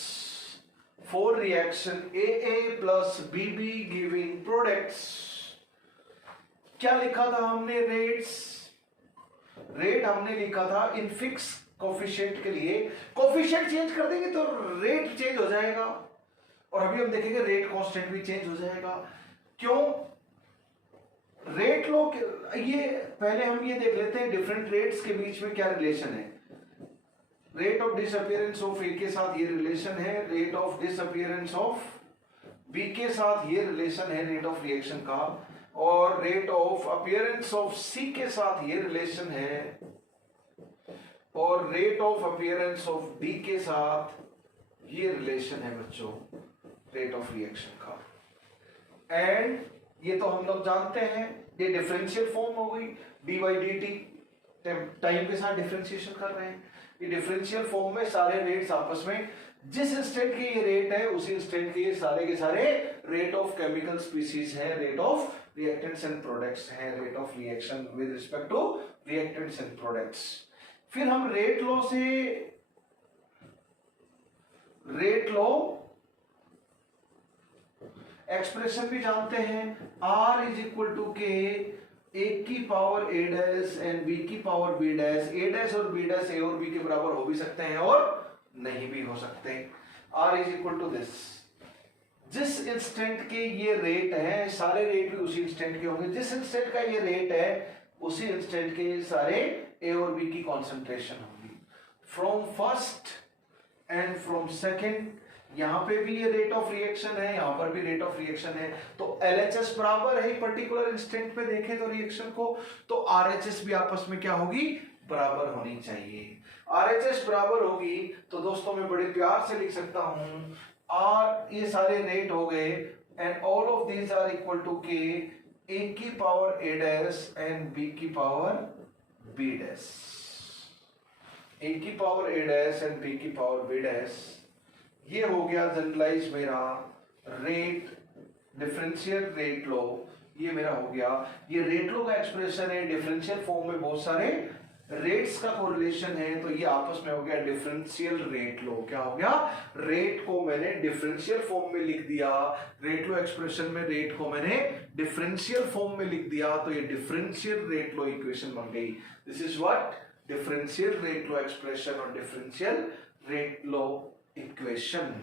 for reaction AA plus BB giving products. क्या लिखा था हमने? रेट हमने लिखा था इन फिक्स कोफिशिएंट के लिए. कोफिशिएंट चेंज कर देंगे तो रेट चेंज हो जाएगा, और अभी हम देखेंगे रेट कांस्टेंट भी चेंज हो जाएगा. क्यों? रेट लो, ये पहले हम ये देख लेते हैं डिफरेंट रेट्स के बीच में क्या रिलेशन है. Rate of disappearance of A के साथ ये रिलेशन है, rate of disappearance of B के साथ ये रिलेशन है रेट ऑफ रिएक्शन का, और रेट ऑफ अपीयरेंस ऑफ सी के साथ ये रिलेशन है, और rate of appearance of D के साथ ये रिलेशन है बच्चों रेट ऑफ रिएक्शन का. एंड ये तो हम लोग जानते हैं, ये डिफरेंशियल फॉर्म हो गई, D by D T, time के साथ डिफरेंशिएशन कर रहे हैं. ये डिफरेंशियल फॉर्म में सारे रेट्स आपस में, जिस इंस्टेंट की ये रेट है उसी इंस्टेंट के सारे रेट ऑफ केमिकल स्पीसीज है, rate of reactants and products है, rate of reaction with respect to reactants and products. फिर हम रेट लॉ से एक्सप्रेशन भी जानते हैं. R is equal to k A की power a dash and b की power b dash. a dash और b डैश a और b के बराबर हो भी सकते हैं और नहीं भी हो सकते. R is equal to this. जिस इंस्टेंट के ये रेट है सारे रेट भी उसी इंस्टेंट के होंगे. जिस इंस्टेंट का ये रेट है उसी इंस्टेंट के सारे a और b की कॉन्सेंट्रेशन होगी. From first and from second, यहां पे भी ये रेट ऑफ रिएक्शन है, यहां पर भी रेट ऑफ रिएक्शन है, तो LHS बराबर है पर्टिकुलर इंस्टेंट पे देखें तो रिएक्शन को, तो RHS भी आपस में क्या होगी? बराबर होनी चाहिए। RHS बराबर होगी तो दोस्तों मैं बड़े प्यार से लिख सकता हूं R, ये सारे रेट हो गए, and all of these are equal to K, A की power A dash and B की पावर B डैश। A की power A dash and B की पावर B डैश। ये हो गया जनरलाइज मेरा रेट, डिफरेंशियल रेट लो, ये मेरा हो गया। ये रेट लो का एक्सप्रेशन है, डिफरेंशियल फॉर्म में बहुत सारे रेट्स का कोरिलेशन है, तो ये आपस में हो गया डिफरेंशियल रेट लो। क्या हो गया? रेट को मैंने डिफरेंशियल फॉर्म में लिख दिया, रेट लो एक्सप्रेशन में रेट को मैंने डिफरेंशियल फॉर्म में लिख दिया, तो ये डिफरेंशियल रेट लो इक्वेशन बन गई। This is what differential rate law expression और differential rate law equation.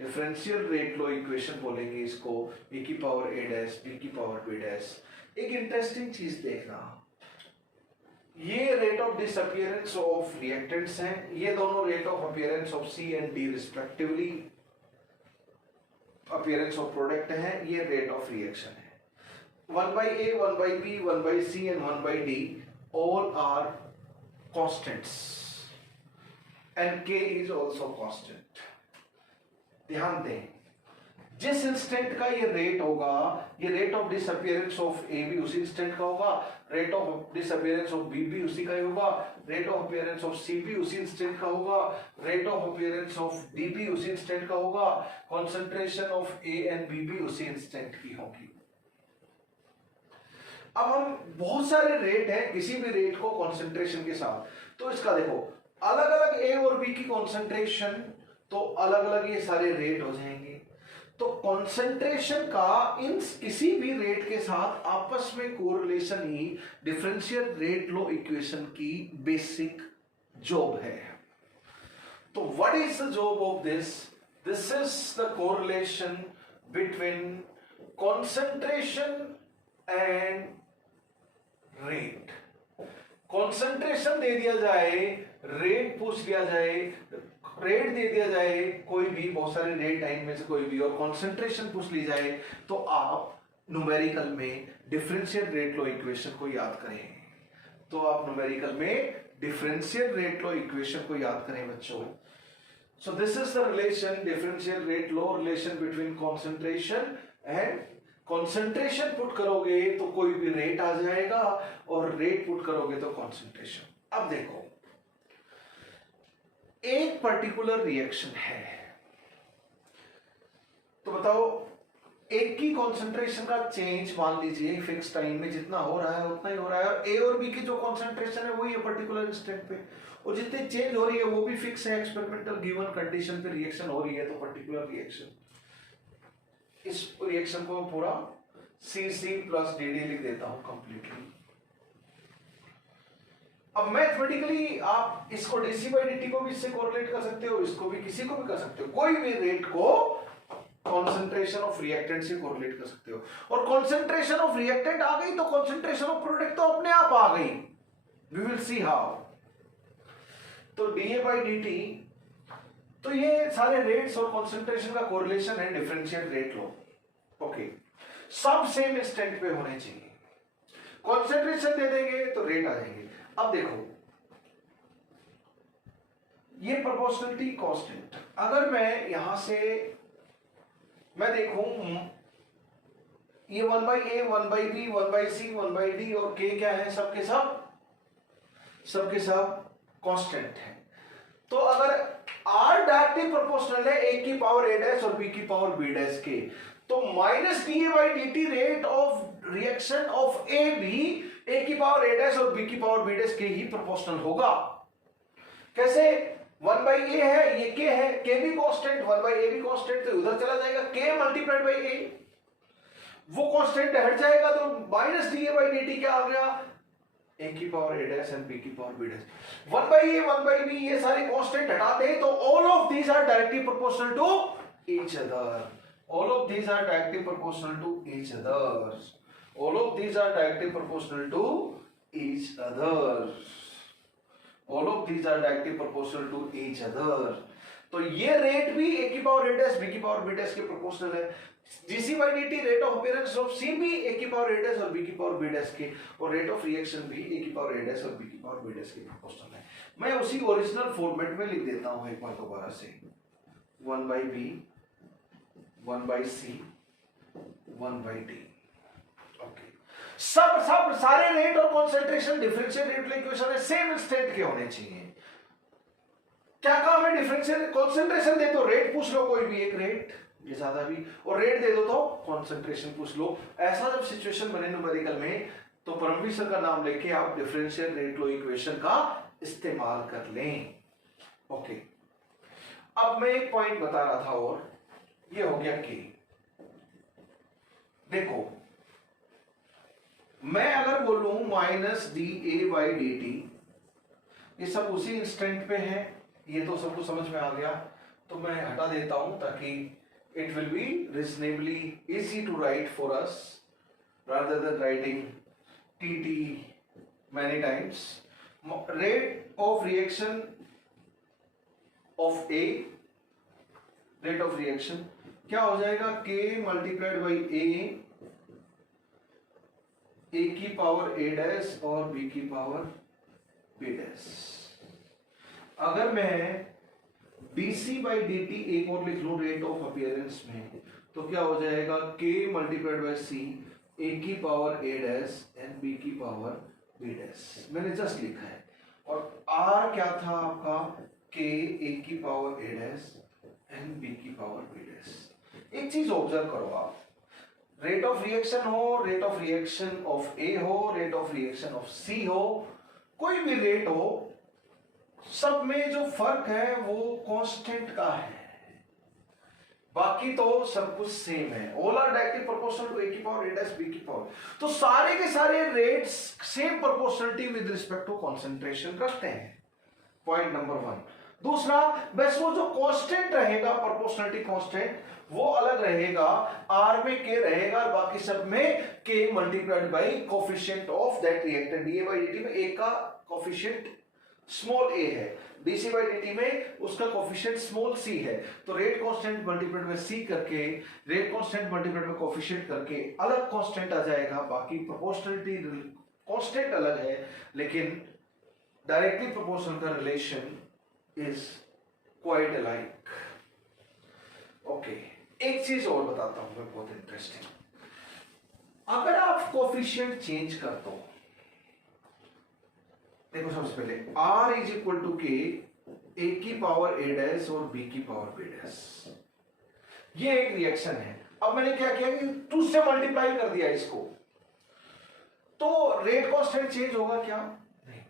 Differential rate law equation बोलेंगे इसको, ए की पावर ए डैश बी की पावर बी डैश। एक इंटरेस्टिंग चीज देखना, ये rate of disappearance of reactants हैं, ये दोनों rate of appearance of C and D respectively appearance of product हैं, ये रेट ऑफ रिएक्शन है। 1/A, 1/B, 1/C and 1/D all are constants and K is also constant। ध्यान दें, जिस instant का ये रेट होगा, ये rate of disappearance of A भी उसी इंस्टेंट का होगा, rate of disappearance of B भी उसी का ही होगा, rate of appearance of C भी उसी इंस्टेंट का होगा, rate of appearance of D भी उसी इंस्टेंट का होगा, concentration of A and B भी उसी इंस्टेंट की होगी। अब हम बहुत सारे रेट हैं, किसी भी रेट को कॉन्सेंट्रेशन के साथ, तो इसका देखो अलग अलग ए और बी की कॉन्सेंट्रेशन, तो अलग अलग ये सारे रेट हो जाएंगे। तो कॉन्सेंट्रेशन का इन किसी भी रेट के साथ आपस में कोरिलेशन ही डिफरेंशियल रेट लो इक्वेशन की बेसिक जॉब है। तो what is the job of this? This is the correlation between concentration and rate. Concentration दे दिया जाए, रेट पूछ दिया जाए, रेट दे दिया जाए कोई भी, बहुत सारे रेट टाइम में से कोई भी, और कॉन्सेंट्रेशन पूछ ली जाए, तो आप न्यूमेरिकल में डिफरेंशियल रेट लो इक्वेशन को याद करें। तो आप न्यूमेरिकल में डिफरेंशियल रेट लो इक्वेशन को याद करें बच्चों। So this is the relation, differential rate low relation between concentration and, concentration put करोगे तो कोई भी रेट आ जाएगा, और रेट पुट करोगे तो कॉन्सेंट्रेशन। अब देखो, एक पर्टिकुलर रिएक्शन है, तो बताओ एक की कॉन्सेंट्रेशन का चेंज मान लीजिए फिक्स टाइम में जितना हो रहा है उतना ही हो रहा है, और ए और बी की जो कॉन्सेंट्रेशन है वही है पर्टिकुलर इंस्टेंट पे, और जितनी चेंज हो रही है वो भी फिक्स है, एक्सपेरिमेंटल गिवन कंडीशन पे रिएक्शन हो रही है, तो पर्टिकुलर रिएक्शन। इस रिएक्शन को पूरा CC प्लस DD लिख देता हूं कंप्लीटली। अब मैथमेटिकली आप इसको dC/dt को भी इससे कोरिलेट कर सकते हो, इसको भी, किसी को भी कर सकते हो, कोई भी रेट को कॉन्सेंट्रेशन ऑफ रिएक्टेंट से कोरिलेट कर सकते हो। और कॉन्सेंट्रेशन ऑफ रिएक्टेंट आ गई तो कॉन्सेंट्रेशन ऑफ प्रोडक्ट तो अपने आप आ गई। We will see how. तो dA/dt, तो ये सारे रेट्स और कॉन्सेंट्रेशन का कोरिलेशन है डिफरेंशियल रेट लो। ओके, सब सेम इंस्टेंट पे होने चाहिए, कॉन्सेंट्रेशन दे देंगे तो रेट आ जाएंगे। अब देखो, ये प्रोपोर्शनलिटी कांस्टेंट, अगर मैं यहां से मैं देखूं, ये 1/A, 1/B, 1/C, 1/D और K क्या है? सबके सब कांस्टेंट है। तो अगर R डायरेक्टली प्रोपोर्शनल है A की पावर A डैश और B की पावर B डैश के, तो minus dA/dt rate of reaction of A भी A की पावर A डैश और B की पावर B डैश के ही प्रोपोर्शनल होगा। कैसे? 1/A है, ये K है, K भी कांस्टेंट, 1/A भी कांस्टेंट, तो उधर चला जाएगा K मल्टीप्लाइड बाई A, वो कांस्टेंट हट जाएगा, तो माइनस dA/dt क्या आ गया? A की power A dash and B की power B dash. 1/A, 1/B ये सारे कांस्टेंट हटाते हैं, तो all of these are directly proportional to each other. All of these are directly proportional to each other. All of these are directly proportional to each other. All of these are directly proportional to each other. तो ये rate भी a की power a dash b की power b dash के proportional है। dc by dt rate of appearance of c भी a की power a dash और b की पावर b डैश के, और रेट ऑफ रिएक्शन भी a की पावर a डैश और b की पावर b डैश के प्रोपोर्शनल है। मैं उसी ओरिजिनल फॉर्मेट में लिख देता हूं एक बार दोबारा से, 1 by b 1 by c 1 by d। Okay, सब सारे रेट और कॉन्सेंट्रेशन डिफरेंशियल रेट इक्वेशन है सेम इंस्टेंट के होने चाहिए। क्या काम है डिफरेंशियल, कॉन्सेंट्रेशन दे तो रेट पूछ लो, कोई भी एक रेट, ये ज्यादा भी, और रेट दे दो तो कॉन्सेंट्रेशन पूछ लो। ऐसा जब सिचुएशन बने न्यूमेरिकल में तो परमवीर सर का नाम लेके आप डिफरेंशियल रेट लो इक्वेशन का इस्तेमाल कर लें। ओके, अब मैं एक पॉइंट बता रहा था, और ये हो गया कि देखो, मैं अगर बोलूं minus D A by D T, ये सब उसी इंस्टेंट पे है, ये तो सबको समझ में आ गया, तो मैं हटा देता हूं ताकि it will be reasonably easy to write for us rather than writing TT many times. Rate of reaction of A, rate of reaction क्या हो जाएगा, K multiplied by A की पावर A डैश और B की power B dash. अगर मैं dc by dt एक और लिख लूं रेट ऑफ अपीयरेंस में, तो क्या हो जाएगा, k multiplied by c a की power a dash and b की पावर b डैश, मैंने जस्ट लिखा है। और r क्या था आपका, k a की power a dash and b की पावर b डैश। एक चीज ऑब्जर्व करो आप, रेट ऑफ रिएक्शन हो, rate of reaction of a हो, rate of reaction of c हो, कोई भी रेट हो, सब में जो फर्क है वो कांस्टेंट का है, बाकी तो सब कुछ सेम है। All are directly proportional to a की पावर a डैश b की पावर, तो सारे के सारे rates same proportionality with respect to concentration रखते हैं, पॉइंट नंबर 1। दूसरा, बस वो जो कांस्टेंट रहेगा, प्रोपोर्शनलिटी कांस्टेंट, वो अलग रहेगा, r में k रहेगा, बाकी सब में k multiplied by coefficient of that reactant. dA by dt में a का कोएफिशिएंट स्मॉल a है, dc by dt में उसका कोएफिशिएंट स्मॉल c है, तो rate constant multiplied by c करके, rate constant multiplied by coefficient करके अलग कांस्टेंट आ जाएगा, बाकी प्रोपोर्शनलिटी कांस्टेंट अलग है, लेकिन डायरेक्टली प्रोपोर्शनल का relation is quite alike. Okay, एक चीज और बताता हूं मैं, बहुत इंटरेस्टिंग। अगर आप कोएफिशिएंट चेंज कर दो, देखो सबसे पहले r इज इक्वल टू के a की पावर a डैश और b की पावर b डैश, ये एक रिएक्शन है। अब मैंने क्या किया कि 2 से मल्टीप्लाई कर दिया इसको, तो रेट कांस्टेंट चेंज होगा क्या, नहीं।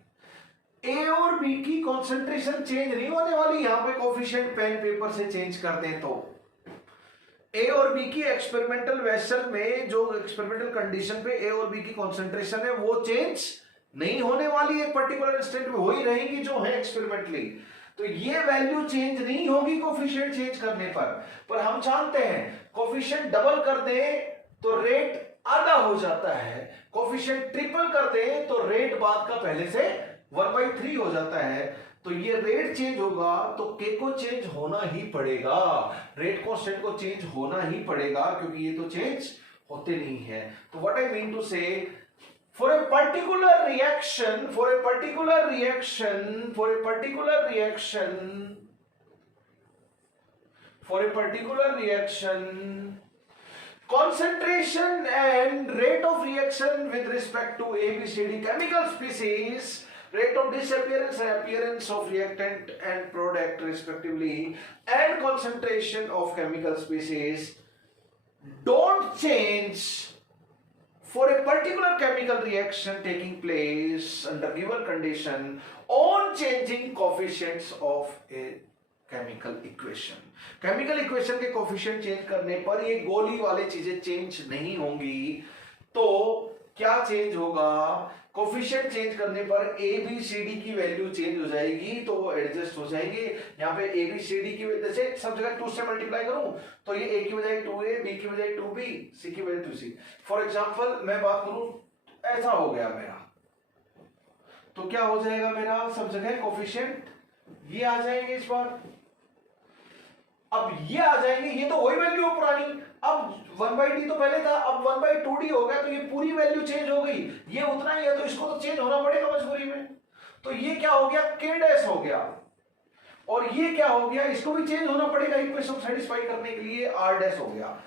a और b की कंसंट्रेशन चेंज नहीं होने वाली, यहां पे कोएफिशिएंट पेन पेपर से चेंज कर दें तो a और b की एक्सपेरिमेंटल वेसल में जो एक्सपेरिमेंटल कंडीशन पे a और b की कंसंट्रेशन है वो चेंज नहीं होने वाली, एक पर्टिकुलर इंस्टेंट में हो ही रहेंगी जो है एक्सपेरिमेंटली, तो ये वैल्यू चेंज नहीं होगी कोएफिशिएंट चेंज करने पर हम जानते हैं कोएफिशिएंट डबल कर दें तो रेट आधा हो जाता है, कोएफिशिएंट ट्रिपल कर दें तो रेट बाद का पहले से 1/3 हो जाता है। तो ये रेट चेंज होगा तो के को चेंज होना ही पड़ेगा, रेट कांस्टेंट को चेंज होना ही पड़ेगा, क्योंकि ये तो चेंज होते नहीं है। तो व्हाट आई मीन टू से, for a particular reaction, concentration and rate of reaction with respect to ABCD chemical species, rate of disappearance and appearance of reactant and product respectively, and concentration of chemical species don't change for a particular chemical reaction taking place under given condition on changing coefficients of a chemical equation. chemical equation के coefficient change करने पर ये गोली वाले चीजें change नहीं होंगी, तो क्या चेंज होगा, कोफिशिएंट चेंज करने पर ए बी सी डी की वैल्यू चेंज हो जाएगी, तो वो एडजस्ट हो जाएगी। यहाँ पे ए बी सी डी की जैसे सब जगह 2 से मल्टीप्लाई करूं तो ये ए की बजाय 2a, बी की बजाय 2b, सी की बजाय 2c। फॉर एग्जांपल मैं बात करूं, ऐसा हो गया मेरा, तो क्या हो जाएगा मेरा, सब जगह कोफिशिएंट ये आ जाएंगे इस बार, अब ये आ जाएंगे, ये तो वही वैल्यू है पुरानी, अब 1/d तो पहले था, अब 1/2d हो गया, तो ये पूरी वैल्यू चेंज हो गई, ये उतना ही है तो इसको तो चेंज होना पड़ेगा मजबूरी में। तो ये क्या हो गया, k डैश हो गया, और ये क्या हो गया, इसको भी चेंज होना पड़ेगा इक्वेशन सेटिस्फाई करने के लिए, r डैश हो गया।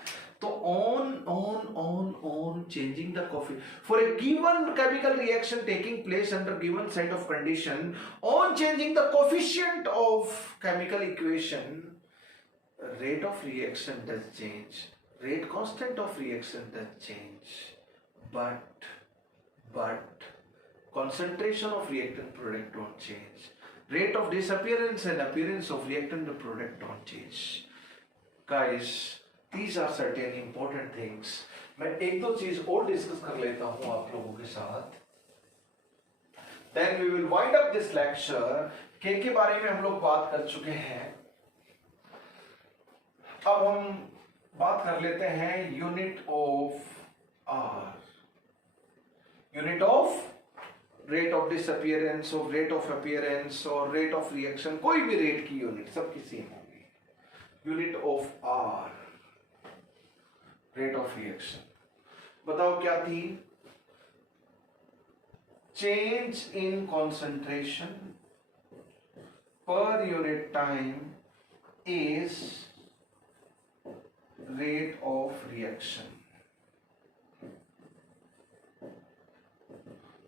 तो on changing the coefficient for a given chemical reaction taking place under given set of condition, on changing the coefficient of chemical equation, rate of reaction does change, rate constant of reaction does change, but concentration of reactant product don't change, rate of disappearance and appearance of reactant product don't change. Guys, these are certain important things. मैं एक दो चीज और discuss कर लेता हूं आप लोगों के साथ, then we will wind up this lecture. के बारे में हम लोग बात कर चुके हैं, अब हम बात कर लेते हैं unit of R, unit of rate of disappearance, of rate of appearance और रेट ऑफ रिएक्शन, कोई भी रेट की यूनिट सबकी सेम होगी। Unit of R, rate of reaction, बताओ क्या थी, चेंज इन कॉन्सेंट्रेशन पर unit time is rate of reaction,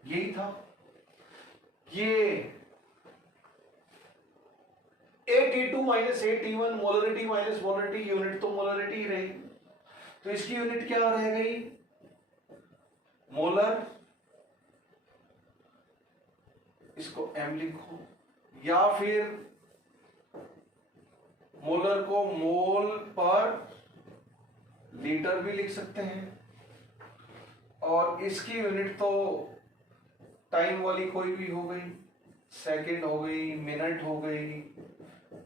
यही था। ये AT2 minus AT1, molarity minus molarity, unit तो मोलरिटी ही रही, तो इसकी यूनिट क्या रह गई, मोलर, इसको m लिखो, या फिर मोलर को मोल पर लीटर भी लिख सकते हैं, और इसकी यूनिट तो टाइम वाली कोई भी हो गई, सेकंड हो गई, मिनट हो गई,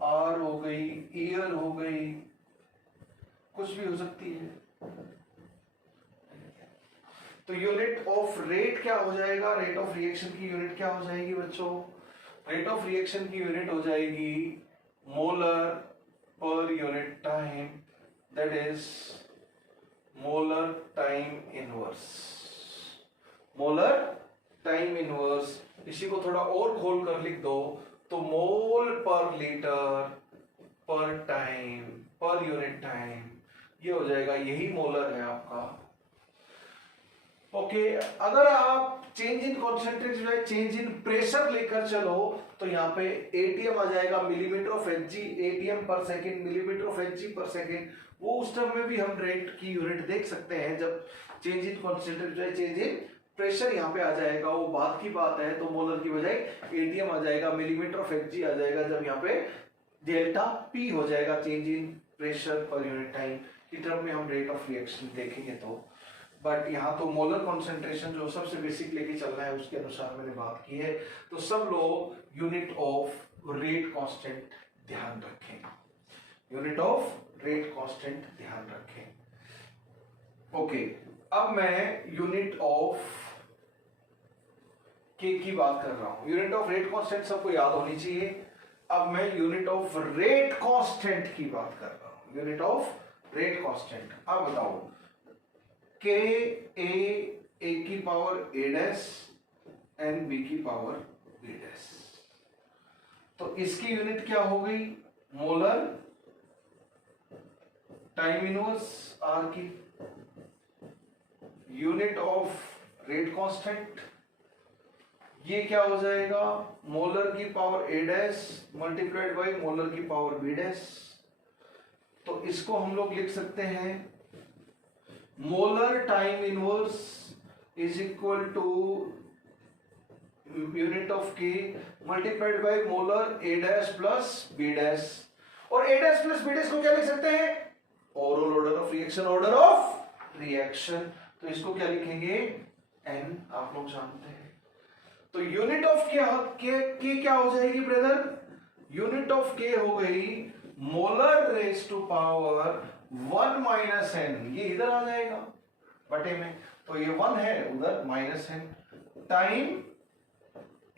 आर हो गई, ईयर हो गई, कुछ भी हो सकती है। तो यूनिट ऑफ रेट क्या हो जाएगा, रेट ऑफ रिएक्शन की यूनिट क्या हो जाएगी बच्चों, रेट ऑफ रिएक्शन की यूनिट हो जाएगी मोलर पर unit time, that is molar time inverse, molar time inverse. इसी को थोड़ा और खोल कर लिख दो तो मोल पर लीटर पर टाइम पर यूनिट टाइम, ये हो जाएगा, यही मोलर है आपका। ओके, अगर आप change in concentration, change in pressure लेकर चलो तो यहाँ पे एटीएम आ जाएगा, मिलीमीटर ऑफ एचजी, एटीएम पर सेकेंड, मिलीमीटर ऑफ एचजी पर सेकेंड। वो उस टर्म में भी हम रेट की यूनिट देख सकते हैं, जब change in concentration, change in pressure यहाँ पे आ जाएगा, वो बात की बात है, तो मोलर की बजाय एटीएम आ जाएगा, मिलीमीटर ऑफ एचजी आ जाएगा, जब यहाँ पे डेल्टा पी हो जाएगा, चेंज इन प्रेशर पर यूनिट टाइम की टर्म में हम रेट ऑफ रिएक्शन देखेंगे। तो बट यहाँ तो मोलर कॉन्सेंट्रेशन जो सबसे बेसिक लेके चलना है उसके अनुसार मैंने बात की है, तो सब लोग यूनिट ऑफ रेट कांस्टेंट ध्यान रखें, यूनिट ऑफ रेट कांस्टेंट ध्यान रखें। ओके, अब मैं यूनिट ऑफ के की बात कर रहा हूं, यूनिट ऑफ रेट कांस्टेंट सबको याद होनी चाहिए। अब मैं यूनिट ऑफ रेट कांस्टेंट की बात कर रहा हूं, यूनिट ऑफ रेट कांस्टेंट। अब बताओ, के ए की power A dash and B की पावर बी डैश, तो इसकी यूनिट क्या हो गई, मोलर टाइम इनवर्स आर की, यूनिट ऑफ रेट कांस्टेंट ये क्या हो जाएगा, मोलर की power A dash multiplied by molar की पावर बी डैश। तो इसको हम लोग लिख सकते हैं molar time inverse is equal to unit of K multiplied by molar A dash plus B dash, और ए डैश प्लस बी डैश को क्या लिख सकते हैं, overall order of reaction, order of reaction. तो इसको क्या लिखेंगे, एन, आप लोग जानते हैं। तो यूनिट ऑफ के क्या हो जाएगी ब्रदर, यूनिट ऑफ के हो गई molar raise to power 1 minus n, ये इधर आ जाएगा बटे में, तो ये 1 है, उधर minus n, time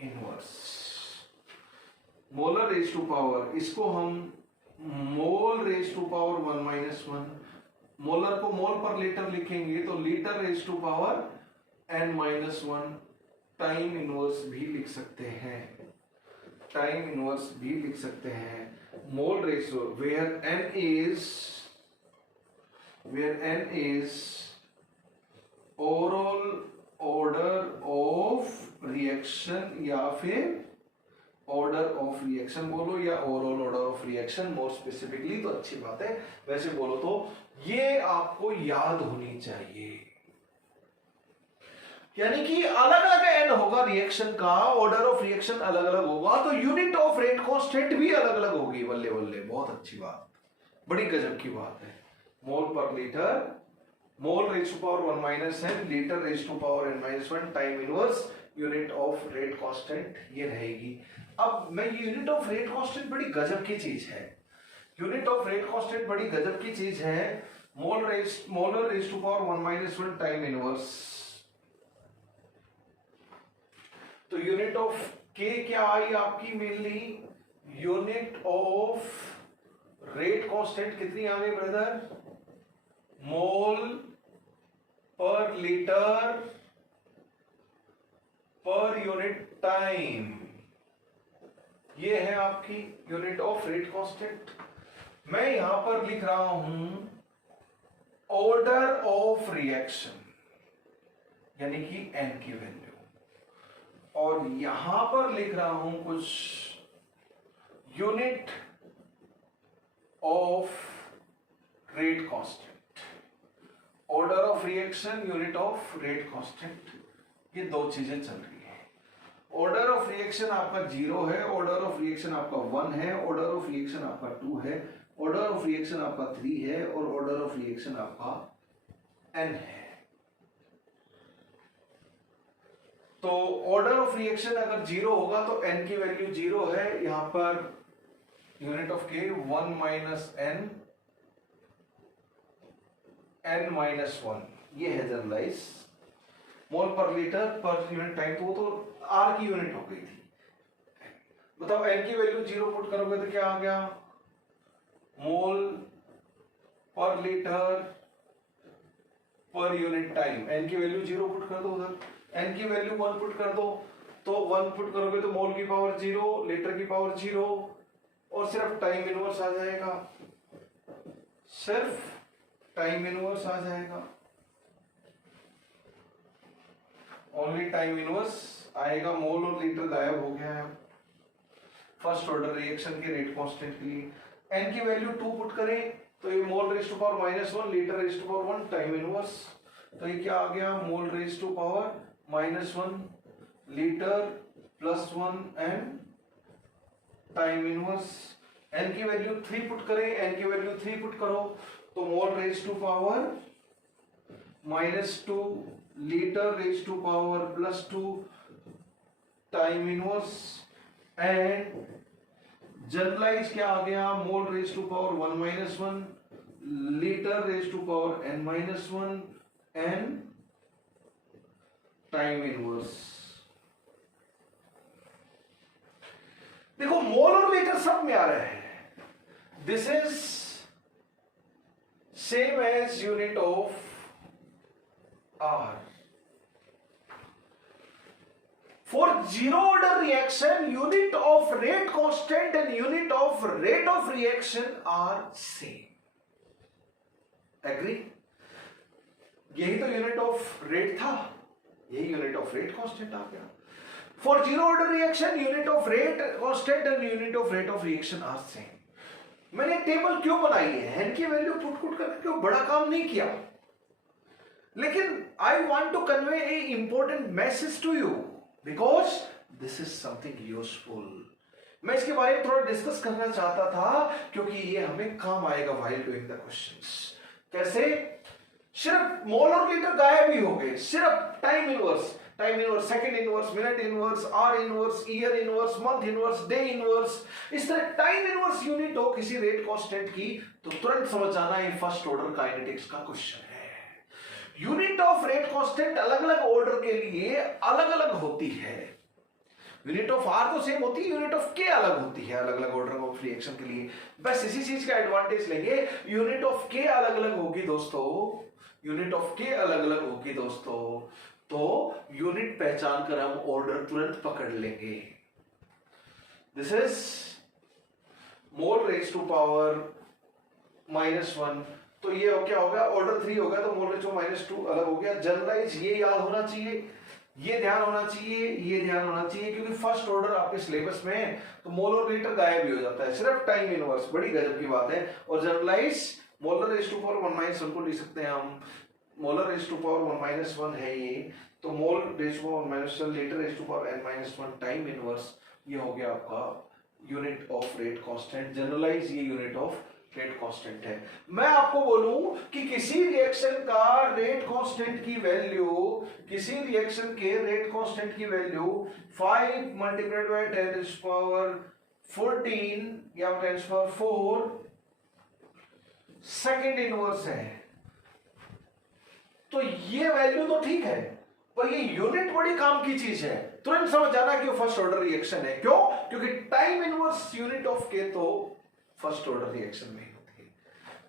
inverse molar raise to power, इसको हम mole raise to power 1 - 1, molar को मोल पर लीटर लिखेंगे तो litre raise to power n-1, time inverse भी लिख सकते हैं, टाइम इनवर्स भी लिख सकते हैं। Mole ratio where n is overall order of reaction, या फिर ऑर्डर ऑफ रिएक्शन बोलो, या overall order of reaction more specifically तो अच्छी बात है, वैसे बोलो तो ये आपको याद होनी चाहिए। यानी कि अलग अलग एन होगा रिएक्शन का, ऑर्डर ऑफ रिएक्शन अलग अलग होगा, तो यूनिट ऑफ रेट कांस्टेंट भी अलग अलग होगी। बल्ले बल्ले, बहुत अच्छी बात, बड़ी गजब की बात है। मोल पर litre, mole raise to power 1 - n, litre raise to power n-1, time inverse unit of rate constant ये रहेगी। अब मैं यूनिट ऑफ रेट कांस्टेंट बड़ी गजब की चीज है, यूनिट ऑफ रेट कांस्टेंट बड़ी गजब की चीज है। Molar raise to power 1 - 1 time inverse, तो यूनिट ऑफ के क्या आई आपकी, mainly unit of rate constant कितनी आ गई ब्रदर, मोल पर लीटर पर यूनिट टाइम, ये है आपकी यूनिट ऑफ रेट कांस्टेंट। मैं यहां पर लिख रहा हूं ऑर्डर ऑफ रिएक्शन, यानी कि एन की वैल्यू, और यहां पर लिख रहा हूं कुछ unit of rate constant, order of reaction, unit of rate constant, ये दो चीजें चल रही है। ऑर्डर ऑफ रिएक्शन आपका 0 है, ऑर्डर ऑफ रिएक्शन आपका 1 है, ऑर्डर ऑफ रिएक्शन आपका 2 है, ऑर्डर ऑफ रिएक्शन आपका 3 है, और ऑर्डर ऑफ रिएक्शन आपका n है। तो ऑर्डर ऑफ रिएक्शन अगर 0 होगा तो n की वैल्यू 0 है, यहां per unit of k 1 - n-1, ये है जनरलाइज। मोल पर लीटर पर यूनिट टाइम, तो वो तो r की यूनिट हो गई थी। बताओ n की वैल्यू 0 पुट करोगे तो क्या आ गया, मोल पर लीटर पर यूनिट टाइम, n की वैल्यू 0 पुट कर दो उधर, n की वैल्यू 1 पुट कर दो, तो 1 पुट करोगे तो मोल की पावर 0, लीटर की पावर 0, और सिर्फ टाइम इनवर्स आ जाएगा, सिर्फ टाइम इनवर्स आ जाएगा, ओनली टाइम इनवर्स आएगा, मोल और लीटर गायब हो गया है फर्स्ट ऑर्डर रिएक्शन के रेट कांस्टेंट के लिए। n की वैल्यू 2 पुट करें तो ये mole raise to power -1, litre raise to power 1, time inverse, तो ये क्या आ गया, mole raise to power -1, litre +1 and time inverse. n की वैल्यू 3 पुट करें, n की वैल्यू 3 पुट करो तो mole raise to power -2, litre raise to power +2, time inverse, and generalise क्या आ गया, mole raise to power 1 - 1, litre raise to power n-1, and time inverse. देखो mole और लीटर सब में आ रहा है, this is same as unit of R. For zero order reaction, unit of rate constant and unit of rate of reaction are same. Agree? यही तो unit of rate था, यही यूनिट ऑफ रेट कांस्टेंट आ गया। For zero order reaction unit of rate constant and unit of rate of reaction are same. मैंने table क्यों बनाई है, n की वैल्यू पुट करके क्यों बड़ा काम नहीं किया, लेकिन I want to convey a important message to you because this is something useful. मैं इसके बारे में थोड़ा डिस्कस करना चाहता था क्योंकि ये हमें काम आएगा व्हाइल डूइंग द क्वेश्चंस। कैसे, सिर्फ मोल और लीटर गायब ही हो गए, सिर्फ time inverse, second inverse, minute inverse, are inverse, year inverse, month inverse, day inverse, इस तरह टाइम इनवर्स यूनिट हो किसी रेट कांस्टेंट की तो तुरंत समझ आना ये फर्स्ट ऑर्डर काइनेटिक्स का क्वेश्चन है। यूनिट ऑफ रेट कांस्टेंट अलग अलग ऑर्डर के लिए अलग अलग होती है। यूनिट ऑफ आर तो सेम होती है, यूनिट ऑफ के अलग होती है अलग अलग ऑर्डर ऑफ रिएक्शन के लिए। बस इसी चीज का एडवांटेज लेंगे, यूनिट ऑफ के अलग अलग होगी दोस्तों, यूनिट ऑफ के अलग अलग होगी दोस्तों, तो यूनिट पहचान कर हम ऑर्डर तुरंत पकड़ लेंगे। This is mole raise to power -1, तो ये क्या हो गया, ऑर्डर 3 हो गया, तो मोल रेज टू -2 अलग हो गया। जनरलाइज ये याद होना चाहिए, ये ध्यान होना चाहिए, ये ध्यान होना चाहिए, क्योंकि फर्स्ट ऑर्डर आपके सिलेबस में है तो मोलर रेट गायब भी हो जाता है, सिर्फ टाइम इनवर्स, बड़ी गजब की बात है। और generalize molar raise to power 1 - 1 को लिख सकते हैं हम, मोलर रेज टू पावर 1 - 1 है ये, तो mole raise to power -1 litre raise to power n-1 time inverse, ये हो गया आपका unit of rate constant. Generalise ये यूनिट ऑफ रेट कांस्टेंट है। मैं आपको बोलूं कि किसी रिएक्शन का रेट कांस्टेंट की वैल्यू, किसी रिएक्शन के रेट कांस्टेंट की वैल्यू 5 × 10⁻14 या 10⁴ सेकेंड इनवर्स है, तो ये वैल्यू तो ठीक है, पर ये यूनिट बड़ी काम की चीज है। तुरंत समझ जाना कि वो फर्स्ट ऑर्डर रिएक्शन है। क्यों? क्योंकि टाइम इनवर्स यूनिट ऑफ के तो फर्स्ट ऑर्डर रिएक्शन में ही होती है।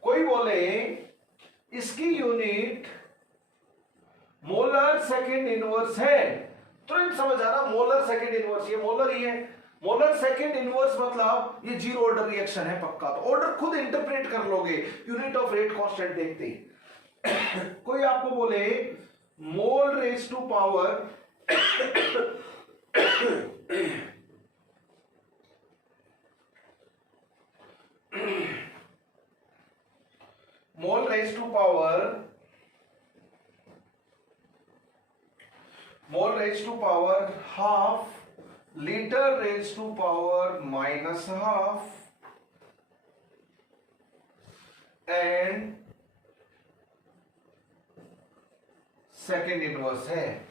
कोई बोले इसकी यूनिट मोलर सेकेंड इनवर्स है, तुरंत समझ आना मोलर सेकेंड इनवर्स, ये मोलर ही है। मोलर सेकेंड इनवर्स मतलब ये जीरो ऑर्डर रिएक्शन है पक्का, तो ऑर्डर खुद इंटरप्रेट कर लोगे यूनिट ऑफ रेट कांस्टेंट देखते ही। कोई आपको बोले mole raise to power mole raise to power half litre raise to power -½ and second inverse है,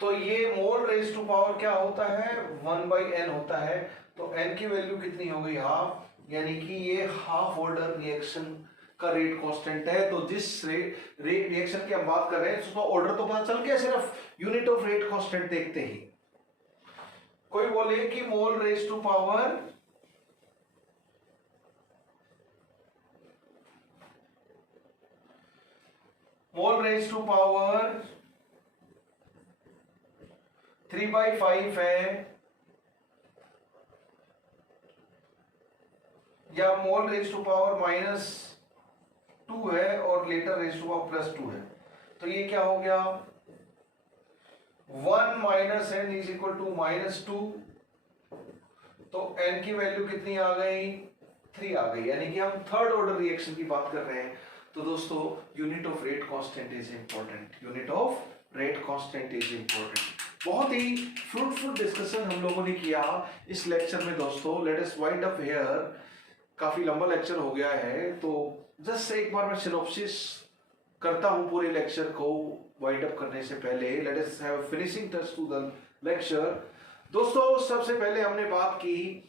तो ये मोल रेज टू पावर क्या होता है 1/n होता है, तो n की वैल्यू कितनी हो गई हाफ, यानी कि ये हाफ ऑर्डर रिएक्शन का रेट कांस्टेंट है। तो जिस रिएक्शन की हम बात कर रहे हैं उसका ऑर्डर तो पता चल गया सिर्फ यूनिट ऑफ रेट कांस्टेंट देखते ही। कोई बोले कि mole raise to power mole raise to power 3/5 है, या मोल रेज टू पावर -2 है और लीटर रेज टू पावर +2 है, तो ये क्या हो गया 1 - n = -2, तो n की वैल्यू कितनी आ गई 3 आ गई, यानी कि हम थर्ड ऑर्डर रिएक्शन की बात कर रहे हैं। तो दोस्तों unit of rate constant is important, unit of rate constant is important. बहुत ही फ्रूटफुल डिस्कशन हम लोगों ने किया इस लेक्चर में दोस्तों। Let us wind up here, काफी लंबा लेक्चर हो गया है, तो जस्ट एक बार मैं सिनॉप्सिस करता हूं पूरे लेक्चर को वाइंड अप करने से पहले। Let us have finishing touch to the lecture. दोस्तों सबसे पहले हमने बात की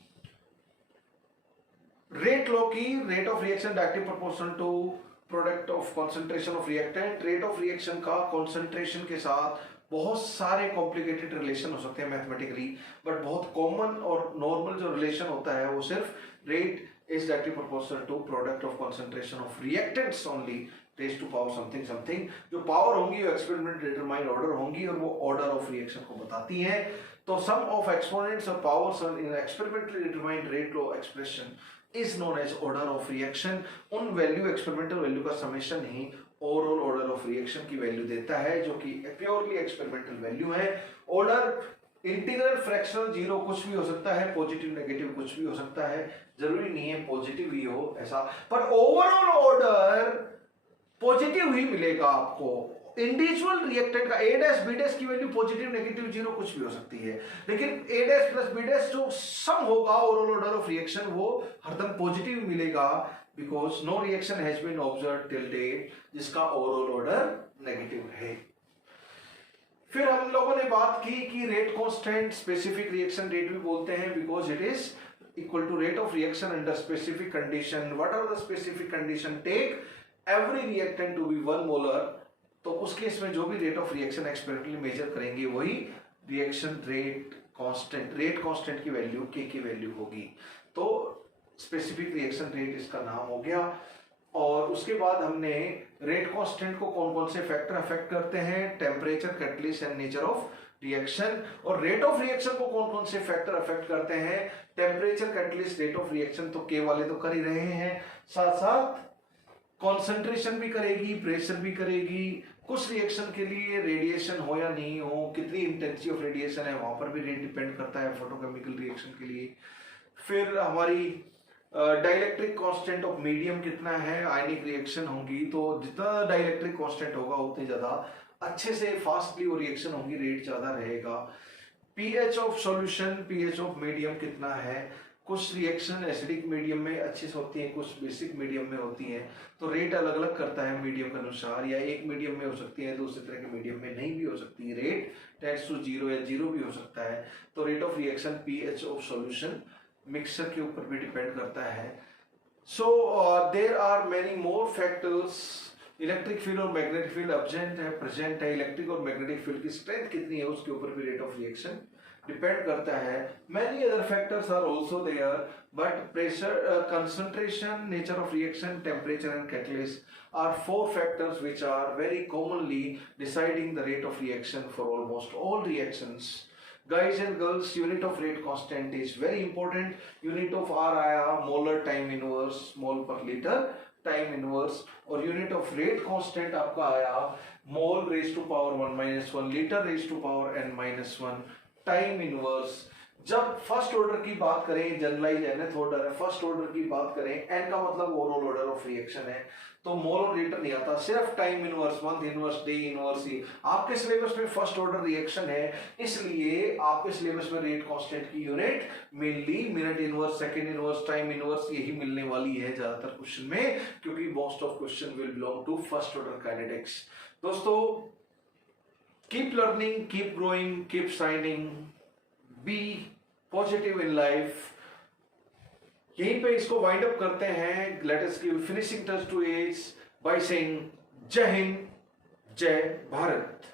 रेट लॉ की, rate of reaction directly proportional to product of concentration of reactant. Rate of reaction का कंसंट्रेशन के साथ बहुत सारे कॉम्प्लिकेटेड रिलेशन हो सकते हैं मैथमेटिकली, बट बहुत कॉमन और नॉर्मल जो रिलेशन होता है वो सिर्फ rate is directly proportional to product of concentration of reactants only raised to power something something। जो पावर होंगी वो एक्सपेरिमेंट डिटरमाइंड ऑर्डर होंगी और वो ऑर्डर ऑफ रिएक्शन को बताती हैं। तो sum of exponents of powers in experimentally determined rate law expression is known as order of reaction. उन वैल्यू एक्सपेरिमेंटल वैल्यू का समेशन ही ओवरऑल ऑर्डर ऑफ रिएक्शन की वैल्यू देता है, जो कि प्योरली एक्सपेरिमेंटल वैल्यू है। ऑर्डर इंटीग्रल फ्रैक्शनल जीरो कुछ भी हो सकता है, पॉजिटिव नेगेटिव कुछ भी हो सकता है, जरूरी नहीं है पॉजिटिव ही हो ऐसा, पर ओवरऑल ऑर्डर पॉजिटिव ही मिलेगा आपको। इंडिविजुअल रिएक्टेंट का A' B' की वैल्यू पॉजिटिव नेगेटिव जीरो कुछ भी हो सकती है, लेकिन A' + B' जो सम होगा ओवरऑल ऑर्डर ऑफ रिएक्शन वो हरदम पॉजिटिव मिलेगा, because no reaction has been observed till date जिसका ओवरऑल ऑर्डर नेगेटिव है। फिर हम लोगों ने बात की कि rate constant specific reaction rate भी बोलते हैं, because it is equal to rate of reaction under specific condition. What are the specific condition? Take every reactant to be 1 molar, तो उस केस में जो भी rate of reaction experimentally measure करेंगे वही reaction rate constant, rate constant की value के की वैल्यू होगी। तो स्पेसिफिक रिएक्शन रेट इसका नाम हो गया। और उसके बाद हमने रेट कांस्टेंट को कौन कौन से फैक्टर अफेक्ट करते हैं, temperature, catalyst and nature of reaction. और रेट ऑफ रिएक्शन को कौन कौन से फैक्टर अफेक्ट करते हैं, temperature, catalyst, rate of reaction तो के वाले तो कर ही रहे हैं, साथ साथ कॉन्सेंट्रेशन भी करेगी, प्रेशर भी करेगी, कुछ रिएक्शन के लिए रेडिएशन हो या नहीं हो, कितनी इंटेंसिटी ऑफ रेडिएशन है वहां पर भी रेट डिपेंड करता है फोटोकेमिकल रिएक्शन के लिए। फिर हमारी डाइलेक्ट्रिक कांस्टेंट ऑफ मीडियम कितना है, आयनिक रिएक्शन होगी तो जितना डाइलेक्ट्रिक कांस्टेंट होगा उतनी ज्यादा अच्छे से फास्टली वो रिएक्शन होगी, रेट ज्यादा रहेगा। PH of solution, pH of medium कितना है, कुछ रिएक्शन एसिडिक मीडियम में अच्छी से होती है, कुछ बेसिक मीडियम में होती है, तो रेट अलग अलग करता है मीडियम के अनुसार, या एक मीडियम में हो सकती है दूसरे तरह के मीडियम में नहीं भी हो सकती है, रेट टेंड्स टू 0 या 0 भी हो सकता है। तो rate of reaction pH of solution mixture के ऊपर भी डिपेंड करता है। So there are many more factors, electric field और मैग्नेटिक फील्ड एब्सेंट है, प्रेजेंट है, इलेक्ट्रिक और मैग्नेटिक फील्ड की स्ट्रेंथ कितनी है उसके ऊपर भी रेट ऑफ रिएक्शन डिपेंड करता है। Many other factors are also there, but pressure, concentration, nature of reaction, temperature and catalyst are 4 factors which are very commonly deciding the rate of reaction for almost all reactions. Guys and girls, unit of rate constant is very important. Unit of R आया molar time inverse, mole per liter time inverse, और unit of rate constant आपका आया mole raised to power 1 minus 1, liter raised to power n minus 1 time inverse. जब first order की बात करें, generalise nth order है, first order की बात करें, n का मतलब ओवरऑल ऑर्डर ऑफ रिएक्शन है, तो मोल और लीटर नहीं आता, सिर्फ time inverse, month inverse, day inverse ही। आपके सिलेबस में फर्स्ट ऑर्डर रिएक्शन है, इसलिए आपके सिलेबस में रेट कांस्टेंट की unit mainly minute inverse, second inverse, time inverse यही मिलने वाली है ज्यादातर क्वेश्चन में, क्योंकि most of question will belong to first order kinetics. दोस्तों, keep learning, keep growing, keep shining, be positive in life। यहीं पे इसको वाइंड अप करते हैं। Let us give finishing touch to it by saying जय हिंद, जय भारत।